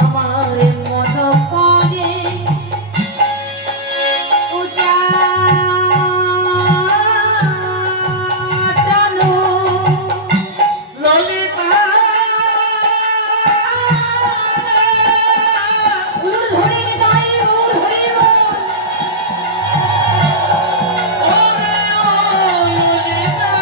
আমার মন করে উজাটানো ললিতা উলু ধরে গায়ে উল ধরে ওরে ও ললিতা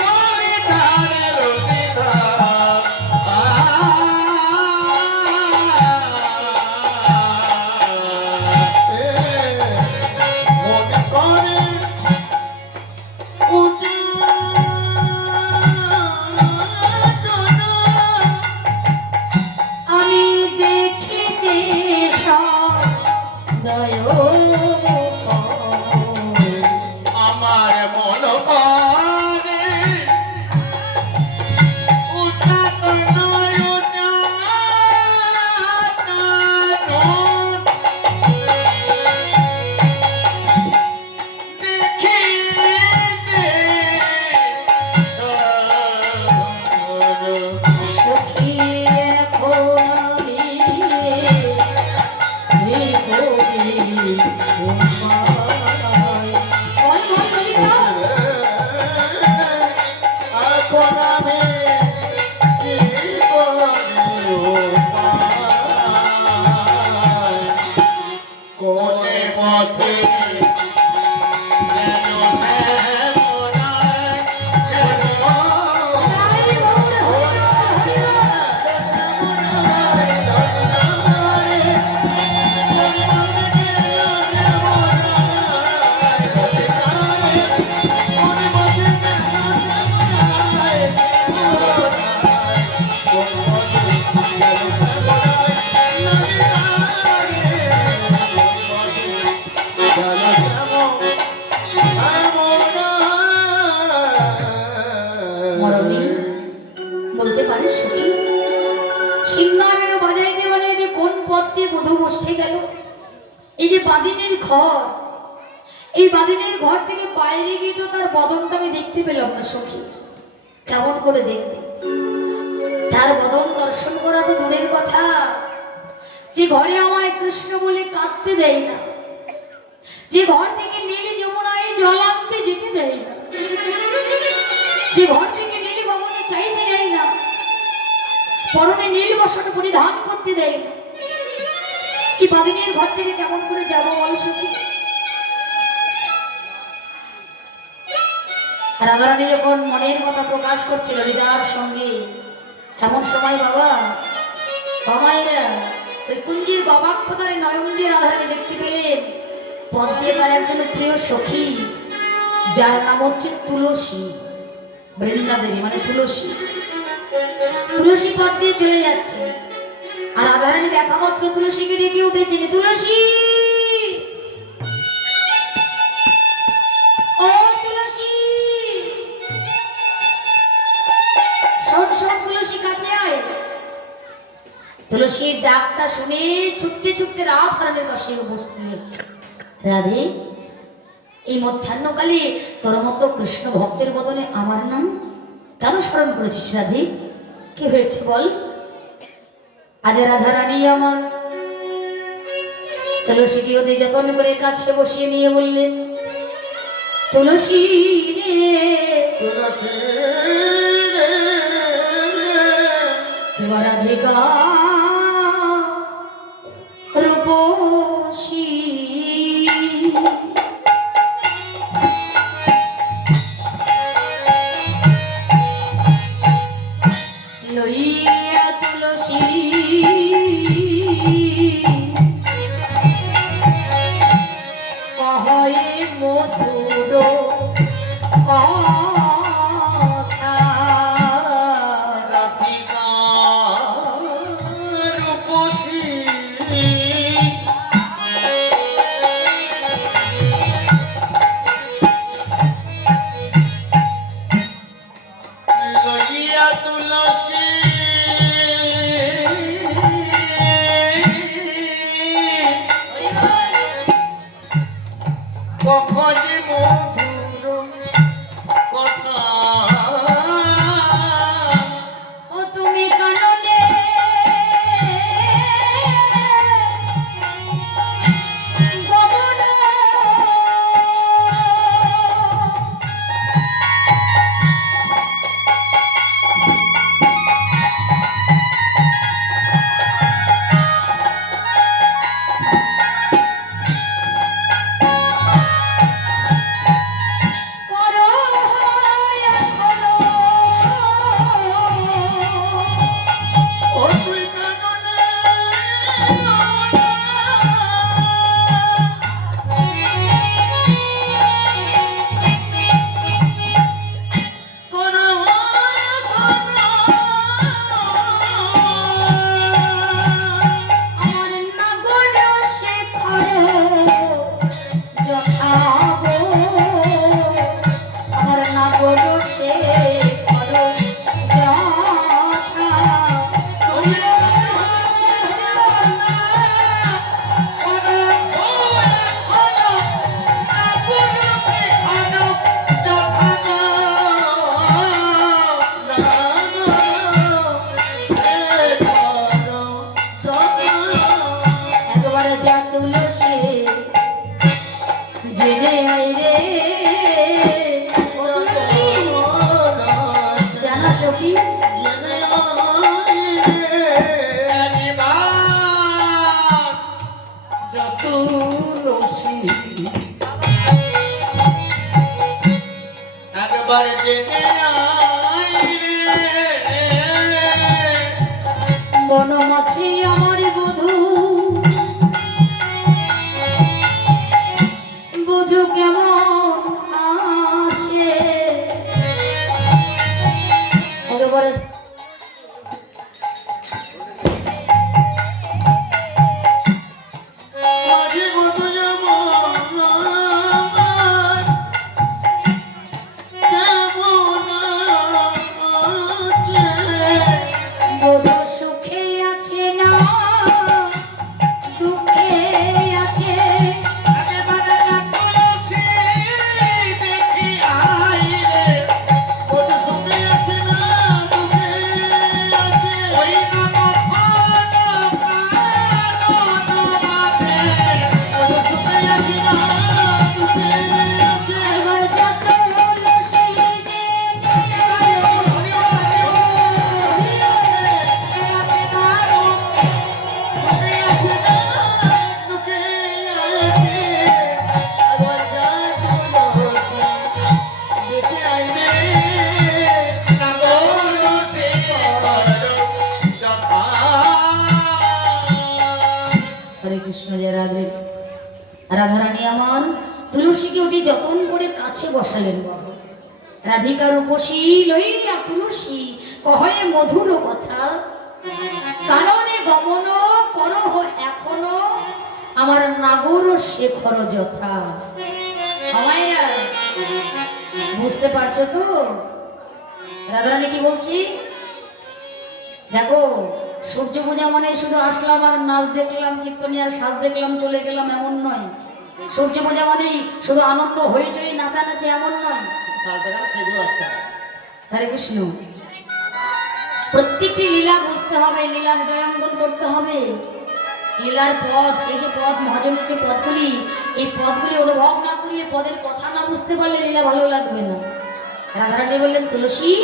ললিতা রে ললিতা মনে করে আমি দেখিতে সদয় আমার মন করে উচ্চাটন দেখিতে সখী এখন আমি এখন আমি কি করি উপায়? কোনে পথে যেন শ্যামরাই, শ্যামরাই, মরণে বলতে পারিস সখী সিংহারণ বাজাইতে বাজাইতে কোন পথ দিয়ে বধূ বসে গেল? এই যে বাদিনের ঘর, এই বাদিনের ঘর থেকে বাইরে গিয়ে তো তার বদনটা আমি দেখতে পেলাম না সখী। কেমন করে দেখবে? তার বদন দর্শন করা তো দূরের কথা, যে ঘরে আমায় কৃষ্ণ বলে কাঁদতে দেয় না, যে ঘর থেকে নীলি যমুনায় জল আনতে যেতে দেয় না, যে ঘর থেকে নীলি ভবনে চাইতে দেয় না, পরনে নীল বসন পরিধান করতে দেয় না, কি বাদিনীর ঘর থেকে কেমন করে যাব বল সখী? রাধারানী যখন মনের কথা প্রকাশ করছিল হৃদয়ের সঙ্গে, এমন সময় বাবা বাবাইরা ওই কুঞ্জির গবাক্ষতারে নয়ন দিয়ে রাধারানী দেখতে পেলেন পথ দিয়ে তার একজন প্রিয় সখী, যার নাম হচ্ছে তুলসী, বৃন্দা দেবী মানে তুলসী। তুলসী পথ দিয়ে চলে যাচ্ছে, আর রাধারানী দেখা মাত্র তুলসীকে ডেকে উঠেছেন, তুলসী ও তুলসী, শোন শোন তুলসী কাছে আয়। তুলসীর ডাকটা শুনে ছুটতে ছুটতে রাধারানীর পাশে উপস্থিত হয়েছে। রাধে, এই মধ্যাহ্নকালে তোর মতো কৃষ্ণ ভক্তের বদনে আমার নাম কেন স্মরণ করেছিস রাধে? কি হয়েছে বল? আজ রাধারানী আমার তুলসীকে অতি যতন করে কাছে বসিয়ে নিয়ে বললেন, তুলসী রে তুলসী রাধিকা রূপসী, তুলসী কখন মধুর কথা ও তুমি কাননে গমন করো এখনো ও তুই কাননে করো আমার নাগর শেখর যথা গো আমার নাগর শেখর যথা তুমি একবারে যা তুলসী জেনে আই রে ও তুলসী জানা সখী একবার জেনে আই রে বনমাছি আমার বধূ বধূ কেমন আছে একবারে মাঝে মতো যেমন কেমন আছে বধূ সুখে আছে না দুঃখে আছে একেবারে না তুলসী দেখি আই রে ওটা সুখে আছে না দুঃখে আছে ওই নানা পান বাজে ওটা সুখে আছে না দুঃখে আছে একবার যত হলো সেই হরে কৃষ্ণ জয় রাধে রাধারানী আমার তুলসীকে অতি যতন করে কাছে বসালেন রাধিকার উপসী লইয়া তুলসী কহে মধুর কথা কাননে গমন করহ এখনো আমার নাগর শেখর যথা আমায়রা বুঝতে পারছো তো রাধারানী কি বলছি দেখো সূর্য পূজা মানে শুধু আসলাম আর নাচ দেখলাম কীর্তনী আর সাজ দেখলাম চলে গেলাম এমন নয় সূর্য পূজা মানে শুধু আনন্দ হইচই নাচানাচি এমন নয় হরে কৃষ্ণ প্রত্যেকটি লীলা বুঝতে হবে লীলা হৃদয়ঙ্গন করতে হবে লীলার পথ এই যে পথ মহাজনের যে পথগুলি এই পথগুলি অনুভব না করলে পদের কথা না বুঝতে পারলে লীলা ভালো লাগবে না রাধারানী বললেন তুলসী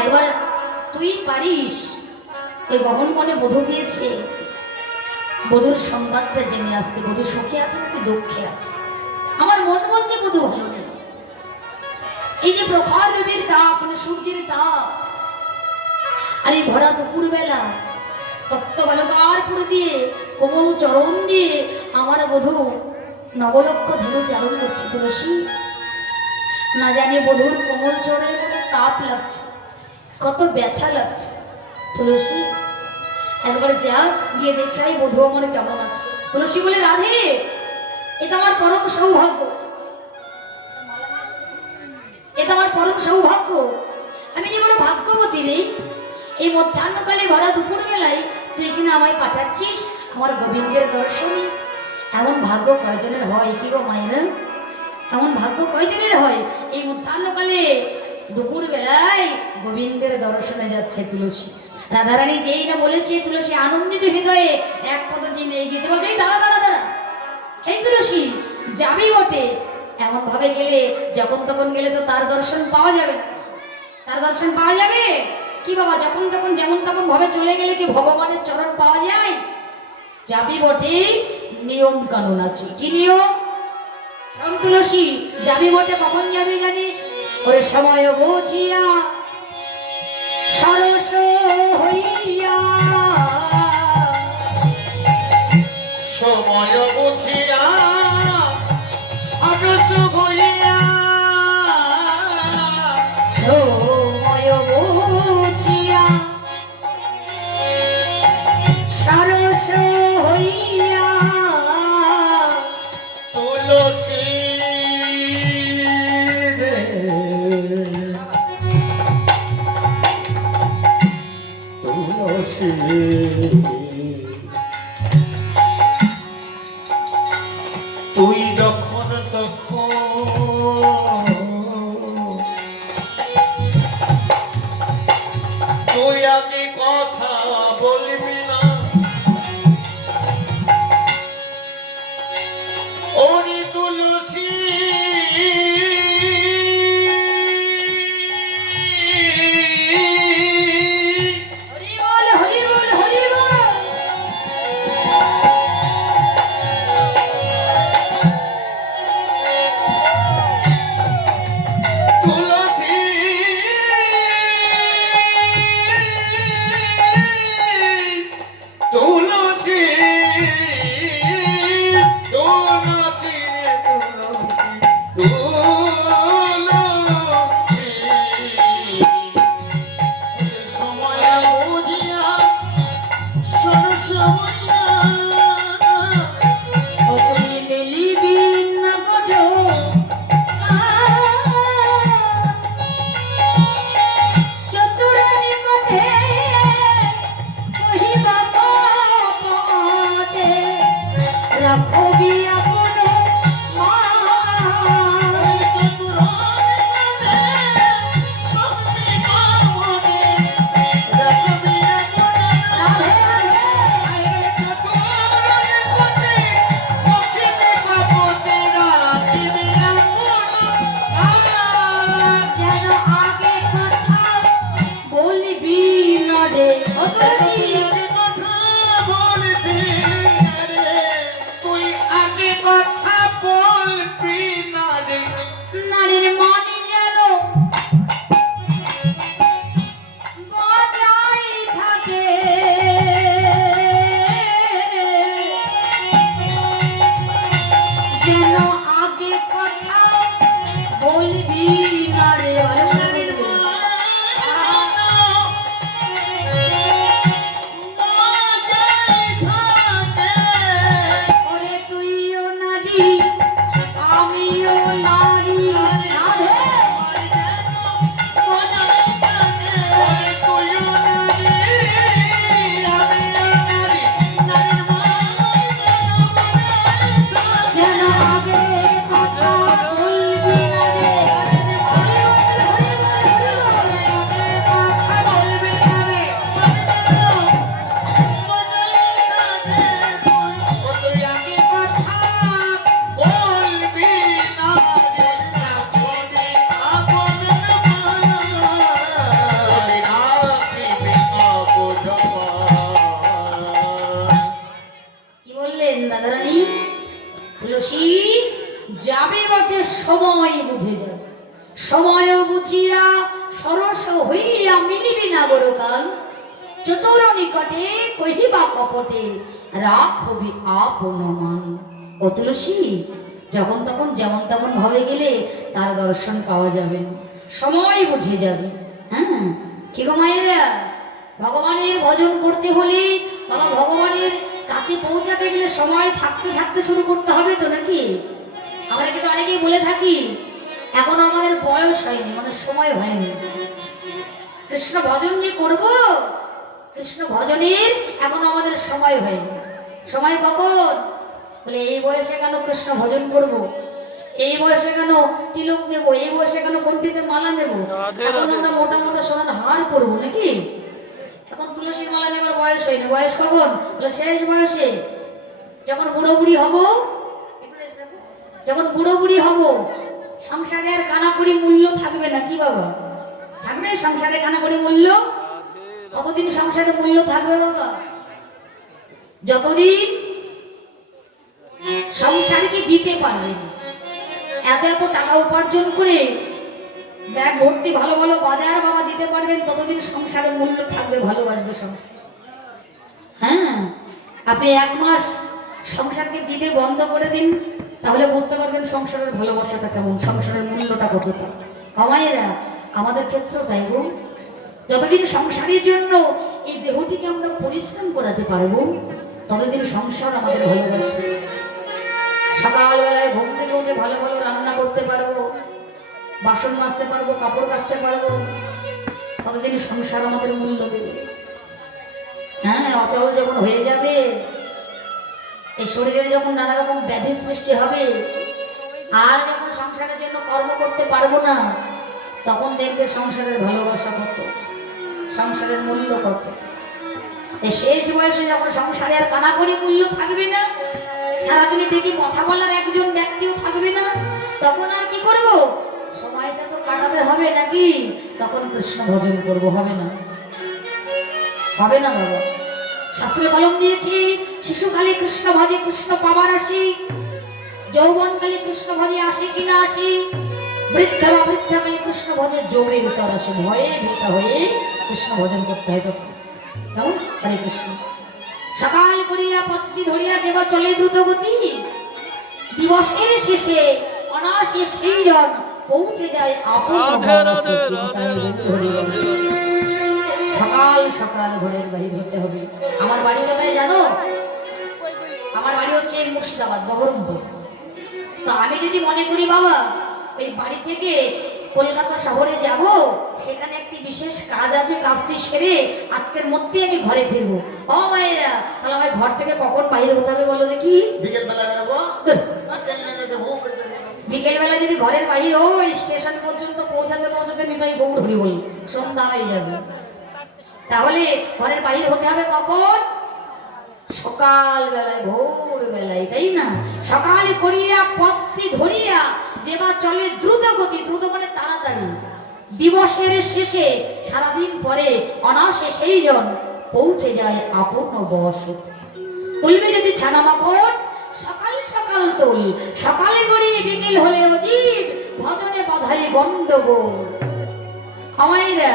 একবার তুই পারিস ওই গহন মনে বধূ পেয়েছে বধূর সংবাদটা জেনে আসতে বধূ সুখে আছে নাকি দুঃখে আছে আমার মন বলছে বধূ ভালো নেই এই যে প্রখর রবির তাপ মানে সূর্যের তাপ আর এই ভরা দুপুর বেলা তত্ত্ব বালকার পুর দিয়ে কোমল চরণ দিয়ে আমার বধূ নবলক্ষ ধনু চারণ করছে তুলসী না জানি বধূর কোমল চরণের কত তাপ লাগছে কত ব্যথা লাগছে তুলসী একবার যা গিয়ে দেখাই বধূ আমার কেমন আছে তুলসী বলে রাধে এটা আমার পরম সৌভাগ্য এটা আমার পরম সৌভাগ্য আমি যে বড় সত্যি রে, এই মধ্যাহ্নকালে ভরা দুপুর বেলায় তুই কিনা আমায় পাঠাচ্ছিস আমার গোবিন্দের দর্শনে? এমন ভাগ্য কয়জনের হয় কি গো মায়েরা? এমন ভাগ্য কয়জনের হয় এই মধ্যাহ্নকালে দুপুর বেলায় গোবিন্দের দর্শনে যাচ্ছে তুলসী? রাধারানী যেই না বলেছে, তুলসী আনন্দিত হৃদয়ে এক পদ যেই নিয়ে গেছে, বলছে এই দাঁড়া দাঁড়া দাঁড়া, এই তুলসী যাবি বটে, এমন ভাবে গেলে যখন তখন গেলে তো তার দর্শন পাওয়া যাবে না। তার দর্শন পাওয়া যাবে কি বাবা? যখন তখন যেমন তেমন ভাবে চলে গেলে কি ভগবানের চরণ পাওয়া যায়? যাবি বটে, নিয়ম কানুন আছে। কি নিয়ম? শোন তুলসী, যাবি বটে, কখন যাবি জানিস? ওরে সময় বুঝিয়া সরস হইয়া, সময় বুঝিয়া সারস হইয়া, সময় বুঝিয়া সরস হইয়া, তুলসী রে, তুলসী তুই যখন তখন তুই আগে কথা বলবি না, ওরে তুলসী হরি বল হরি বল হরি বল। তুলসী তুলসী তুলসী রে তুলসী তুলসী সময় বুঝিয়া সরস হইয়া, ও তুই মিলিবি না বড় চতুরানী মধ্যে কহিবা পদে, রাখবি আপন মা। রাধে রাধে। যেন আগে কথা বলবি না রে, ও তুলসী তুই আগে কথা বলবি না রে, নারীর মনে যেন বজাই থাকে, যেন আগে কথা বলবি না রে। ভালো করে বুঝবে। ওরে তুইও নারী আমিও নারী, রাধে। যেন আগে কথা বলবি না রে। হরি বল, হরি বল, হরি বল। কথা বলবি না রে। তুই আগে কথা বলবি না রে, রাখবি আপন কি বললেন দাদারানী? তুলসী যাবে বটে, সময় বুঝে যাবে, সময় বুঝিয়া সরস হইয়া মিলিবি না বড়কাল, চতুর নিকটে কহিবা কপটে, রাখবি আপন মান। ও তুলসী, যখন তখন যেমন তেমন ভাবে গেলে তার দর্শন পাওয়া যাবে না, সময় বুঝে যাবে। হ্যাঁ কি গো মায়েরা, ভগবানের ভজন করতে হলে বাবা ভগবানের কাছে পৌঁছাতে গেলে সময় থাকতে থাকতে শুরু করতে হবে তো নাকি? আমরা কিন্তু অনেকেই বলে থাকি এখন আমাদের বয়স হয়নি, মানে সময় হয়নি। তো কৃষ্ণ ভজন যে করব, কৃষ্ণ ভজনের এখন আমাদের সময় হয়নি। সময় কখন? বলে এই বয়সে কেন কৃষ্ণ ভজন করব, এই বয়সে কেন তিলক নেব, এই বয়সে কেন কণ্ঠিতে মালা নেব, এখন আমরা মোটা মোটা সোনার হার পরবো নাকি? তখন তুলসীর মালা নেবার বয়স হয়নি। বয়স কখন? বলে শেষ বয়সে, যখন বুড়ো বুড়ি হব, যখন বুড়ো বুড়ি হব, সংসারে আর কানাকড়ি মূল্য থাকবে না। কি বাবা থাকবে সংসারে কানাকড়ি মূল্য? কতদিন সংসারে মূল্য থাকবে বাবা? যতদিন সংসারকে দিতে পারবেন, এত এত টাকা উপার্জন করে ব্যাগ ভর্তি ভালো ভালো বাজার বাবা দিতে পারবেন, ততদিন সংসারের মূল্য থাকবে, ভালোবাসবে সংসার। হ্যাঁ, আপনি এক মাস সংসারকে দিতে বন্ধ করে দিন, তাহলে বুঝতে পারবেন সংসারের ভালোবাসাটা কেমন, সংসারের মূল্যটা কতটা। আমায়েরা আমাদের ক্ষেত্রেও তাই গো, যতদিন সংসারের জন্য এই দেহটিকে আমরা পরিশ্রম করাতে পারবো, ততদিন সংসার আমাদের ভালোবাসবে। সকালবেলায় ঘুম থেকে উঠে ভালো ভালো রান্না করতে পারবো, বাসন মাজতে পারবো, কাপড় কাচতে পারবো, ততদিন সংসার আমাদের মূল্য দেবে। হ্যাঁ, অচল যখন হয়ে যাবে, এই শরীরে যখন নানা রকম ব্যাধি সৃষ্টি হবে, আর যখন সংসারের জন্য কর্ম করতে পারবো না, তখন দেখবে সংসারের ভালোবাসা কত, সংসারের মূল্য কত। এই শেষ বয়সে যখন সংসারে আর কানাকড়ি মূল্য থাকবে না, সারাদিনে ডেকে কথা বলার একজন ব্যক্তিও থাকবে না, তখন আর কি করব? সময়টা তো কাটাতে হবে নাকি? তখন কৃষ্ণ ভজন করব, হবে না? হবে না বাবা। শাস্ত্রে কলম দিয়েছি, শিশুকালে কৃষ্ণ ভজে কৃষ্ণ পাবার আসি, যৌবনকালে কৃষ্ণ ভজে আসে কিনা আসি, বৃদ্ধা বা বৃদ্ধাকালে কৃষ্ণ ভজে যোগের উত্তর আসে। ভয়ে ভীতা হয়ে কৃষ্ণ ভজন করতে হয় তখন। হরে কৃষ্ণ। সকাল করিয়া পত্রী ধরিয়া যেবা চলে দ্রুত গতি, দিবসের শেষে অনাসে সেই জন পৌঁছে যায় আপন। সকাল সকাল ঘরের বাহির হতে হবে। আমার বাড়ি কোথায় জানো? আমার বাড়ি হচ্ছে মুর্শিদাবাদ, বহরমপুর। তো আমি যদি মনে করি বাবা এই বাড়ি থেকে কলকাতা শহরে যাব, সেখানে একটি বিশেষ কাজ আছে, কাজটি সেরে আজকের মধ্যে আমি ঘরে ফিরবো, ও মায়েরা, তাহলে আমার ঘর থেকে কখন বাইরে হতে হবে বলো দেখি? বিকেলবেলা বেরোবো। বিকেলবেলা যদি ঘরের বাহির ওই স্টেশন পর্যন্ত পৌঁছাতে পৌঁছাতে নিতাই গৌর হরি বল সন্ধ্যা হয়ে যাবে। তাহলে ঘরের বাহির হতে হবে কখন? সকাল বেলায়, ভোর বেলায়, তাই না? সকালে করিয়া পথটি ধরিয়া যেবা চলে দ্রুত গতি, দ্রুত মানে তাড়াতাড়ি, দিবসের শেষে সারাদিন পরে অনাসে সেই জন পৌঁছে যায় আপন বসত। তুলবে যদি ছানা মাখন সকাল সকাল তুল, সকালে গড়িয়ে বিকেল হলে অজীব, ভজনে বাধাই গন্ডগোল। আমায়রা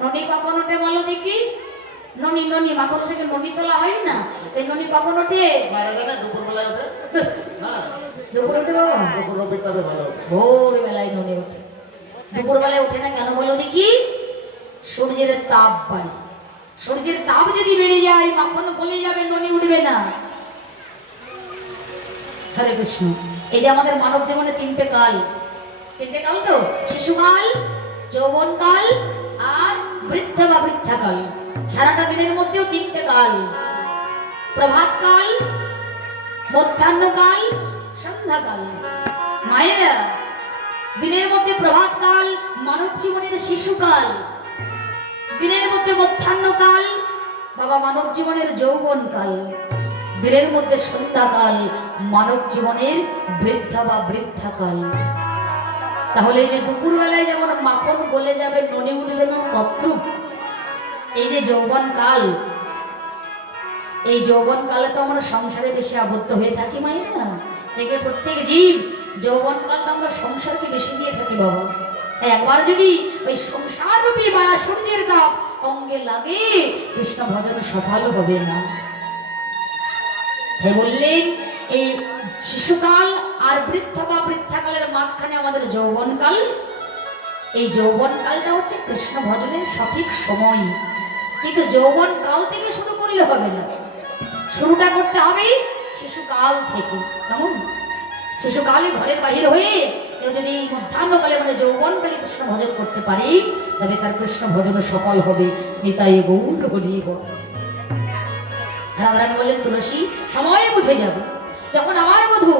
ননি কখন ওঠে বলো দেখি? ননি ননি মাখন থেকে ননি তোলা হয় না, এই ননি কখন ওঠে? মারা জানে দুপুরবেলায় ওঠে। হ্যাঁ, দুপুর ওঠে বাবা, দুপুর রবির তবে ভালো। ভোর বেলায় ননি ওঠে। দুপুর বেলায় ওঠে না কেন বলো দেখি? সূর্যের তাপ বাড়ে, সূর্যের তাপ যদি বেড়ে যায় মাখন গলে যাবে, ননি উঠবে না। হরে কৃষ্ণ। এই যে আমাদের মানব জীবনে তিনটে কাল, তিনটে কাল তো, শিশুকাল, যৌবনকাল আর বৃদ্ধা বা বৃদ্ধাকাল। সারাটা দিনের মধ্যেও তিনটে কাল, প্রভাতকাল, মধ্যাহ্নকাল, সন্ধ্যাকাল। মায়েরা, দিনের মধ্যে প্রভাতকাল মানব জীবনের শিশুকাল, দিনের মধ্যে মধ্যাহ্নকাল বাবা মানব জীবনের যৌবনকাল, দিনের মধ্যে সন্ধ্যাকাল মানব জীবনের বৃদ্ধা বা বৃদ্ধাকাল। তাহলে এই যে দুপুর বেলায় যেমন মাখন গলে যাবে, ননি উঠবে না, তদ্রূপ এই যে যৌবনকাল, এই যৌবনকালে তো আমরা সংসারে বেশি আবদ্ধ হয়ে থাকি মায়েরা। দেখে প্রত্যেক জীব যৌবনকালটা আমরা সংসারকে বেশি দিয়ে থাকি বাবা। একবার যদি ওই সংসার রূপী বা সূর্যের তাপ অঙ্গে লাগে, কৃষ্ণ ভজন সফল হবে না। হে বললেন এই শিশুকাল আর বৃদ্ধ বা বৃদ্ধাকালের মাঝখানে আমাদের যৌবনকাল। এই যৌবনকালটা হচ্ছে কৃষ্ণ ভজনের সঠিক সময়। কিন্তু যৌবনকাল থেকে শুরু করলে হবে না, শুরুটা করতে হবে শিশুকাল থেকে। কেমন? শিশুকালে ঘরের বাহির হয়ে কেউ যদি এই মধ্যাহ্নকালে মানে যৌবনকালে কৃষ্ণ ভজন করতে পারে তবে তার কৃষ্ণ ভজন সফল হবে। নিতাই গৌর হরি বল। রাধারানী বললেন তুলসী সময় বুঝে যাবে, যখন আমার বধূ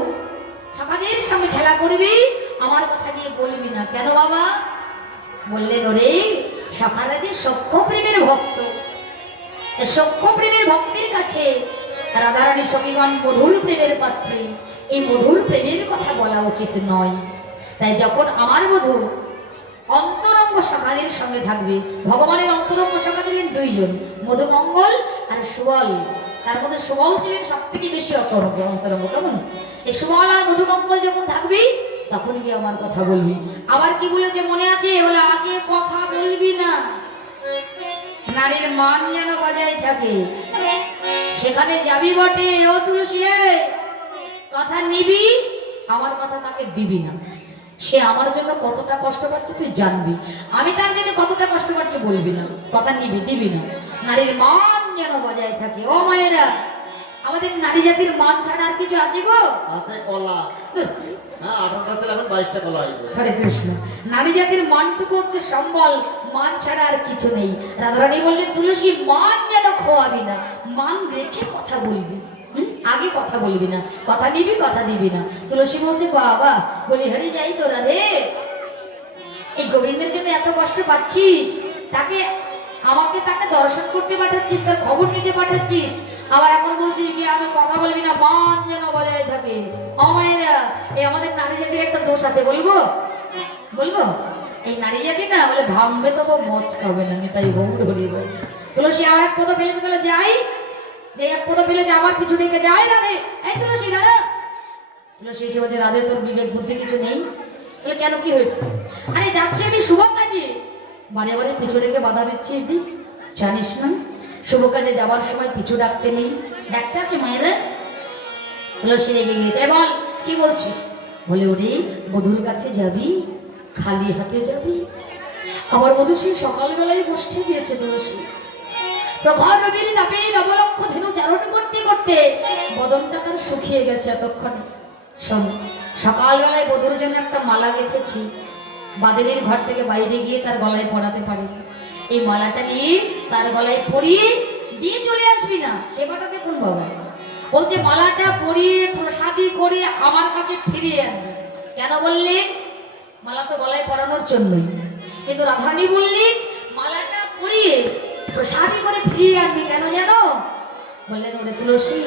সখাদের সঙ্গে খেলা করবি আমার কথা নিয়ে বলবি না। কেন বাবা? বললেন ওরে সখারা যে সখ্য প্রেমের ভক্ত, সখ্য প্রেমের ভক্তের কাছে রাধারানী সখীগণ মধুর প্রেমের পাত্রী, এই মধুর প্রেমের কথা বলা উচিত নয়। তাই যখন আমার বধূ অন্তরঙ্গ সখাদের সঙ্গে থাকবে, ভগবানের অন্তরঙ্গ সখা দিলেন দুইজন, মধুমঙ্গল আর সুবল। তার মধ্যে সুবল ছিলেন সব থেকে বেশি অন্তরঙ্গ। কেমন? এই সুবল আর মধুমঙ্গল যখন থাকবি তখন গিয়ে আমার কথা বলবি। আবার কি বলেছে মনে আছে? বলে আগে কথা বলবি না, নারীর মান যেন বজায় থাকে। সেখানে যাবি বটে, ও তুলসী কথা নিবি, আমার কথা তাকে দিবি না। সে আমার জন্য কতটা কষ্ট পাচ্ছে তুই জানবি, আমি তার জন্য কতটা কষ্ট পাচ্ছি বলবি না, কথা নিবি, দিবি না। নারীর মান যেন বজায় থাকে। ও মায়েরা, আমাদের নারী জাতির মান ছাড়া আর কিছু আছে গো? আছে কলা। হ্যাঁ 18টা ছিল, এখন 22টা কলা হয়েছে। হরে কৃষ্ণ। নারী জাতির মানটুকু হচ্ছে সম্বল, মান ছাড়া আর কিছু নেই। রাধারানী বললেন তুলসী মান যেন খোয়াবি না, মান রেখে কথা বলবি, আগে কথা বলবি না, কথা নিবি, কথা দিবি না। তুলসী বলছে বাবা, বলি হরি যাই তো রাধে, এই গোবিন্দের জন্য এত কষ্ট পাচ্ছিস, তাকে আমাকে তাকে দর্শন করতে পাঠাচ্ছিস, তার খবর নিতে পাঠাচ্ছিস, আবার এখন বলছিস কি আগে কথা বলবি না, মান যেন বজায় থাকে। অমায়েরা, এই আমাদের নারী জাতির একটা দোষ আছে, বলবো বলবো এই নারী জাতি না বলে ভাঙবে তবু মজ খাবে না। তাই গৌর হরি বল। তুলসী আর এক পদ ফেলেছে, বলে যাই, যে এক পদ ফেলেছে আমার পিছু রেখে যাই রাধে। এই তুলসী দাদা, তুলসী এসে বলছে রাধে তোর বিবেক বুদ্ধি কিছু নেই? বলে কেন, কি হয়েছে? আরে যাচ্ছি আমি শুভ কাজে, বারে বারে পিছু রেখে বাধা দিচ্ছিস যে, জানিস না শুভ কাজে যাবার সময় পিছু ডাকতে নেই, ডাকতে আছে মায়েরা। তুলসী রেগে গিয়েছে, বল কি বলছিস? বলে ওরে বধুর কাছে যাবি খালি হাতে যাবি? আমার বধূ সেই সকালবেলায় বসতে দিয়েছে তুলসী, প্রখর রবির তাপে নবলক্ষ ধেনু চারণ করতে করতে বদনটা তার শুকিয়ে গেছে এতক্ষণে। শোন, সকালবেলায় বধুর জন্য একটা মালা গেঁথেছি, বাদেনের ঘর থেকে বাইরে গিয়ে তার গলায় পরাতে পারি, এই মালাটা নিয়ে তার গলায় পরিয়ে দিয়ে চলে আসবি না। সেবাটা দেখুন বাবা, বলছে মালাটা পরিয়ে প্রসাদী করে আমার কাছে ফিরিয়ে আনবে। কেন বললেন? মালা তো গলায় পরানোর জন্যই, কিন্তু রাধারানী বললেন মালাটা পরিয়ে প্রসাদী করে ফিরিয়ে আনবি। কেন জানো? বললেন ওরে তুলসী,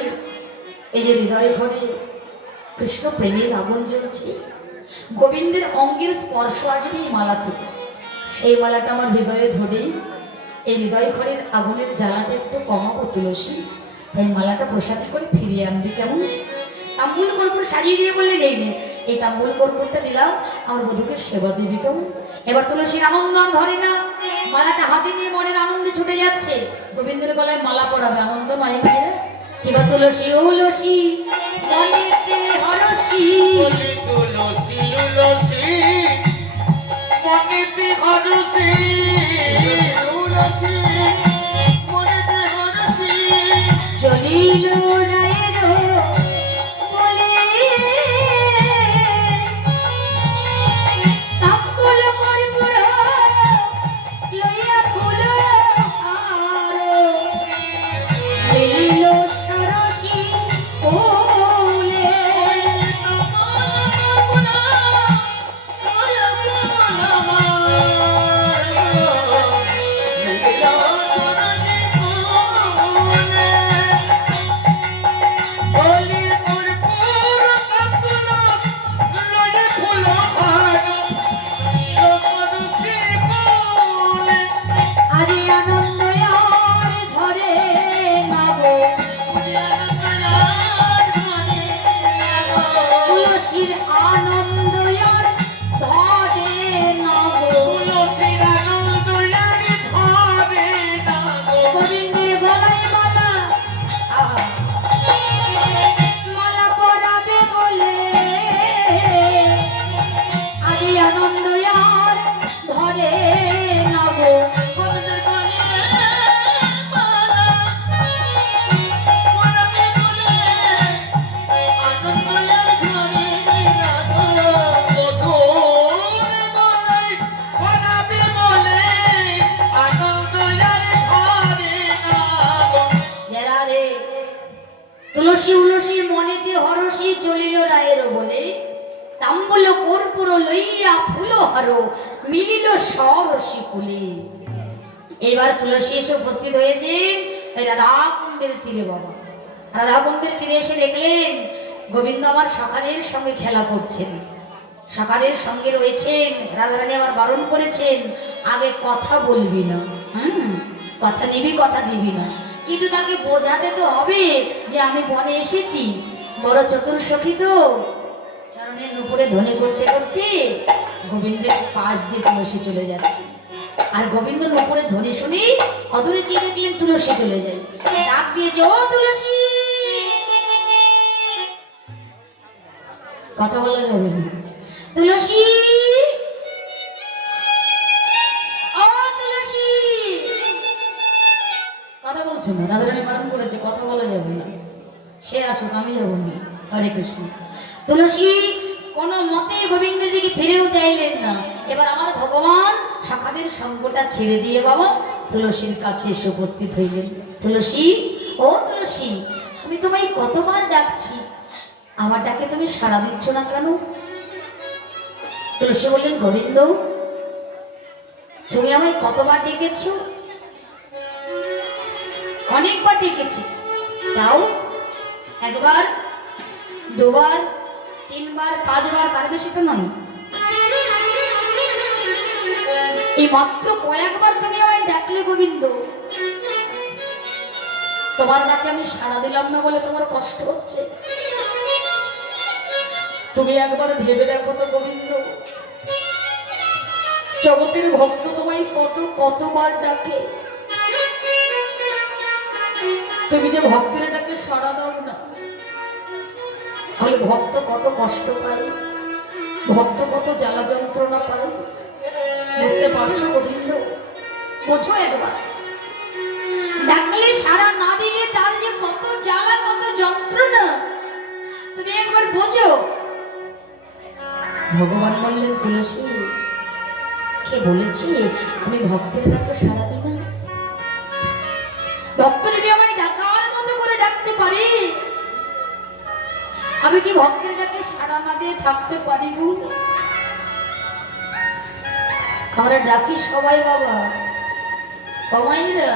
এই যে হৃদয় ঘরে কৃষ্ণ প্রেমের আগুন জ্বলছে, গোবিন্দের অঙ্গের স্পর্শ আসবে এই মালাতে, সেই মালাটা আমার হৃদয়ে ধরে এই হৃদয় ঘরের আগুনের জ্বালাটা একটু কমাবো তুলসী, তাই মালাটা প্রসাদী করে ফিরিয়ে আনবি। কেমন? তাম্বুল কর্পূর সাজিয়ে দিয়ে বললেন এই নে, এই তাম্বুল কর্পূরটা দিলাম, আমার বধূকে সেবা দিবি। কেমন? এবার তুলসীর আনন্দন ধরে না, মালাটা হাতে নিয়ে মনের আনন্দে ছুটে যাচ্ছে, গোবিন্দের গলায় মালা পরাবে, আনন্দ নয় মায়েরা। কিবা তুলসী উলসী মনেতে হরসী, তুলসী তুলসী মনেতে হরসী, তুলসী মনেতে হরসী, চলিল রায়ের বলে তাম্বুল কর্পূর লইয়া ফুল মিলিল সরসী ফুলে। তুলসী উলসী মনেতে হরসী চলিল রায়ের বলে, তাম্বুল কর্পূর লইয়া ফুল হর মিলিল সরসী কুলে। এবার তুলসী এসে উপস্থিত হয়েছেন রাধাকুণ্ডের তীরে। বাবা রাধাকুণ্ডের তীরে এসে দেখলেন গোবিন্দ আমার শাখাদের সঙ্গে খেলা করছেন, শাখাদের সঙ্গে রয়েছেন। রাধারানী আমার বারণ করেছেন আগে কথা বলবি না, কথা নিবি কথা দিবি না, কিন্তু তাকে বোঝাতে তো হবে যে আমি বনে এসেছি, বড় চতুর সখী তো। চরণের উপরে ধ্বনি করতে করতে গোবিন্দের পাশ দিয়ে তুলসী চলে যাচ্ছে, আর গোবিন্দ উপরে ধ্বনি শুনি অদূরে চেয়ে দেখলেন তুলসী চলে যায়। ডাক দিয়েছে, ও তুলসী। কথা বলা যাবে না। তুলসী, ও তুলসী। কথা বলছো না, রাধারানী বারণ করেছে কথা বলা যাবে না। সে আসুক, আমি যাবো না। হরে কৃষ্ণ। তুলসী কোন মতে গোবিন্দের দিকে ফিরেও চাইলেন না। এবার আমার ভগবান শাখাদের সঙ্গটা ছেড়ে দিয়ে বাবা তুলসীর কাছে এসে উপস্থিত হইলেন। তুলসী, ও তুলসী, আমি তোমায় কতবার ডাকছি, আমার ডাকে তুমি সাড়া দিচ্ছ না কেন? তুলসী বললেন, গোবিন্দ তুমি আমায় কতবার ডেকেছ? অনেকবার ডেকেছি, তাও একবার, দুবার, তিনবার, পাঁচবার, তার বেশি তো নয়। এই মাত্র কয়েকবার তুমি আমায় ডাকলে গোবিন্দ, তোমার ডাকে আমি সাড়া দিলাম না বলে তোমার কষ্ট হচ্ছে। তুমি একবার ভেবে দেখো তো গোবিন্দ, জগতের ভক্ত তোমায় কতবার ডাকে, তুমি যে ভক্তের ডাকে সাড়া দাও না, তাহলে ভক্ত কত কষ্ট পায়, ভক্ত কত জ্বালা যন্ত্রণা পায়। বুঝতে পারছো গোবিন্দ? বোঝো একবার, ডাকলে সাড়া না দিলে তার যে কত জ্বালা কত যন্ত্রণা তুমি একবার বোঝো। ভগবান বললেন, তুলসী কে বলেছি আমি ভক্তের ডাকে সাড়া দিই না? ভক্ত যদি আমায় ডাকার মতো করে ডাকতে পারে, আমি কি ভক্তের ডাকে সাড়া না দিয়ে থাকতে পারি গো? আমরা ডাকি সবাই বাবা, কমাইরা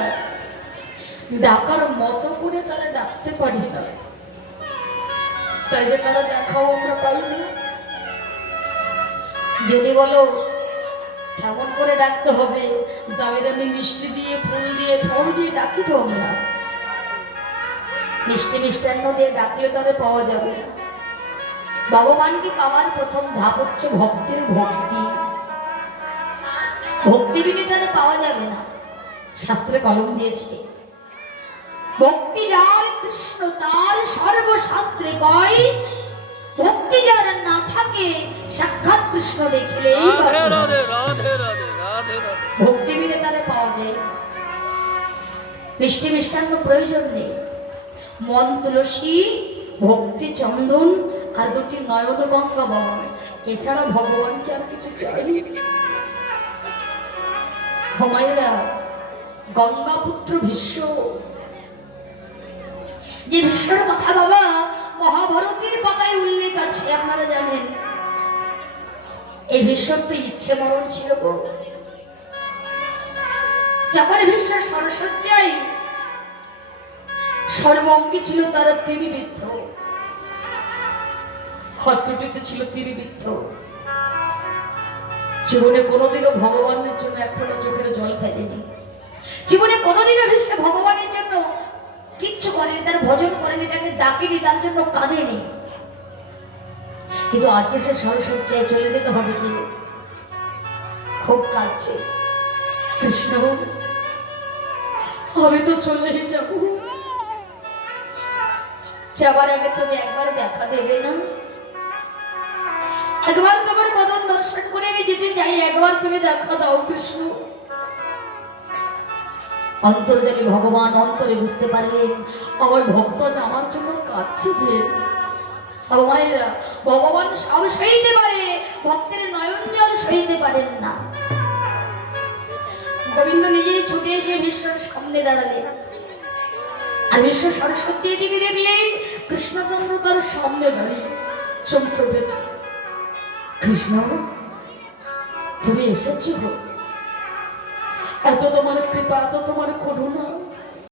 ডাকার মতো করে তারা ডাকতে পারি না, তাই যে তারা দেখাও আমরা পাই না। যদি বলো কেমন করে ডাকতে হবে, দামি দামি মিষ্টি দিয়ে, ফুল দিয়ে, ফল দিয়ে ডাকি তো আমরা। মিষ্টি মিষ্টান্ন দিয়ে ডাকলে তাদের পাওয়া যাবে না। ভগবানকে পাওয়ার প্রথম ধাপ হচ্ছে ভক্তির ভক্তি। ভক্তি বিনে তারা পাওয়া যাবে না। শাস্ত্রে কলম দিয়েছে, ভক্তি যার কৃষ্ণ তার সর্বশাস্ত্রে কয়, ভক্তি যার না থাকে সাক্ষাৎ কৃষ্ণ দেখলেই ভক্তি বিনে তারা পাওয়া যায়। মিষ্টি মিষ্টান্ন প্রয়োজন নেই, মন তুলসী, ভক্তি চন্দন আর দুটি নয়ন গঙ্গা বাবা, এছাড়া ভগবানকে আর কিছু চাই। হমায়রা গঙ্গা পুত্র ভীষ্ম, যে ভীষ্মর কথা বাবা মহাভারতের পাতায় উল্লেখ আছে, আপনারা জানেন। এই ভীষ্মর তো ইচ্ছে মরণ ছিল গো। যখন ভীষ্মর সরসজ্জায় সর্বঙ্গী ছিল তার তীরবিদ্ধ, হট্টটিতে ছিল তীরবিদ্ধ। জীবনে কোনোদিনও ভগবানের জন্য এক ফোঁটা চোখের জল ফেলেনি। জীবনে কোনোদিনও ভীষ্ম ভগবানের জন্য কিচ্ছু করেনি, তার ভজন করেনি, তাকে ডাকেনি, তার জন্য কাঁদেনি। কিন্তু আজ সে সরসজ্জায় চলে যেতে হবে, যে খুব কাঁদছে, কৃষ্ণ আমি তো চলেই যাব, যাবার আগে তুমি একবার দেখা দেবে না? একবার তোমার বদন দর্শন করে আমি যেতে চাই, একবার তুমি দেখা দাও কৃষ্ণ। অন্তর্যামী ভগবান অন্তরে বুঝতে পারলেন আমার ভক্ত যে আমার জন্য কাঁদছে। যে মায়েরা, ভগবান সব সইতে পারে, ভক্তের নয়ন জল সইতে পারেন না। গোবিন্দ নিজেই ছুটে এসে বিশ্বর সামনে দাঁড়ালেন, আর বিশ্ব সরস্বতীর দিকে দেখলেন কৃষ্ণচন্দ্র তার সামনে দাঁড়িয়ে চমকে উঠেছে। কৃষ্ণ, তুমি এসেছো? এত তোমার কৃপা, এত তোমার করুণা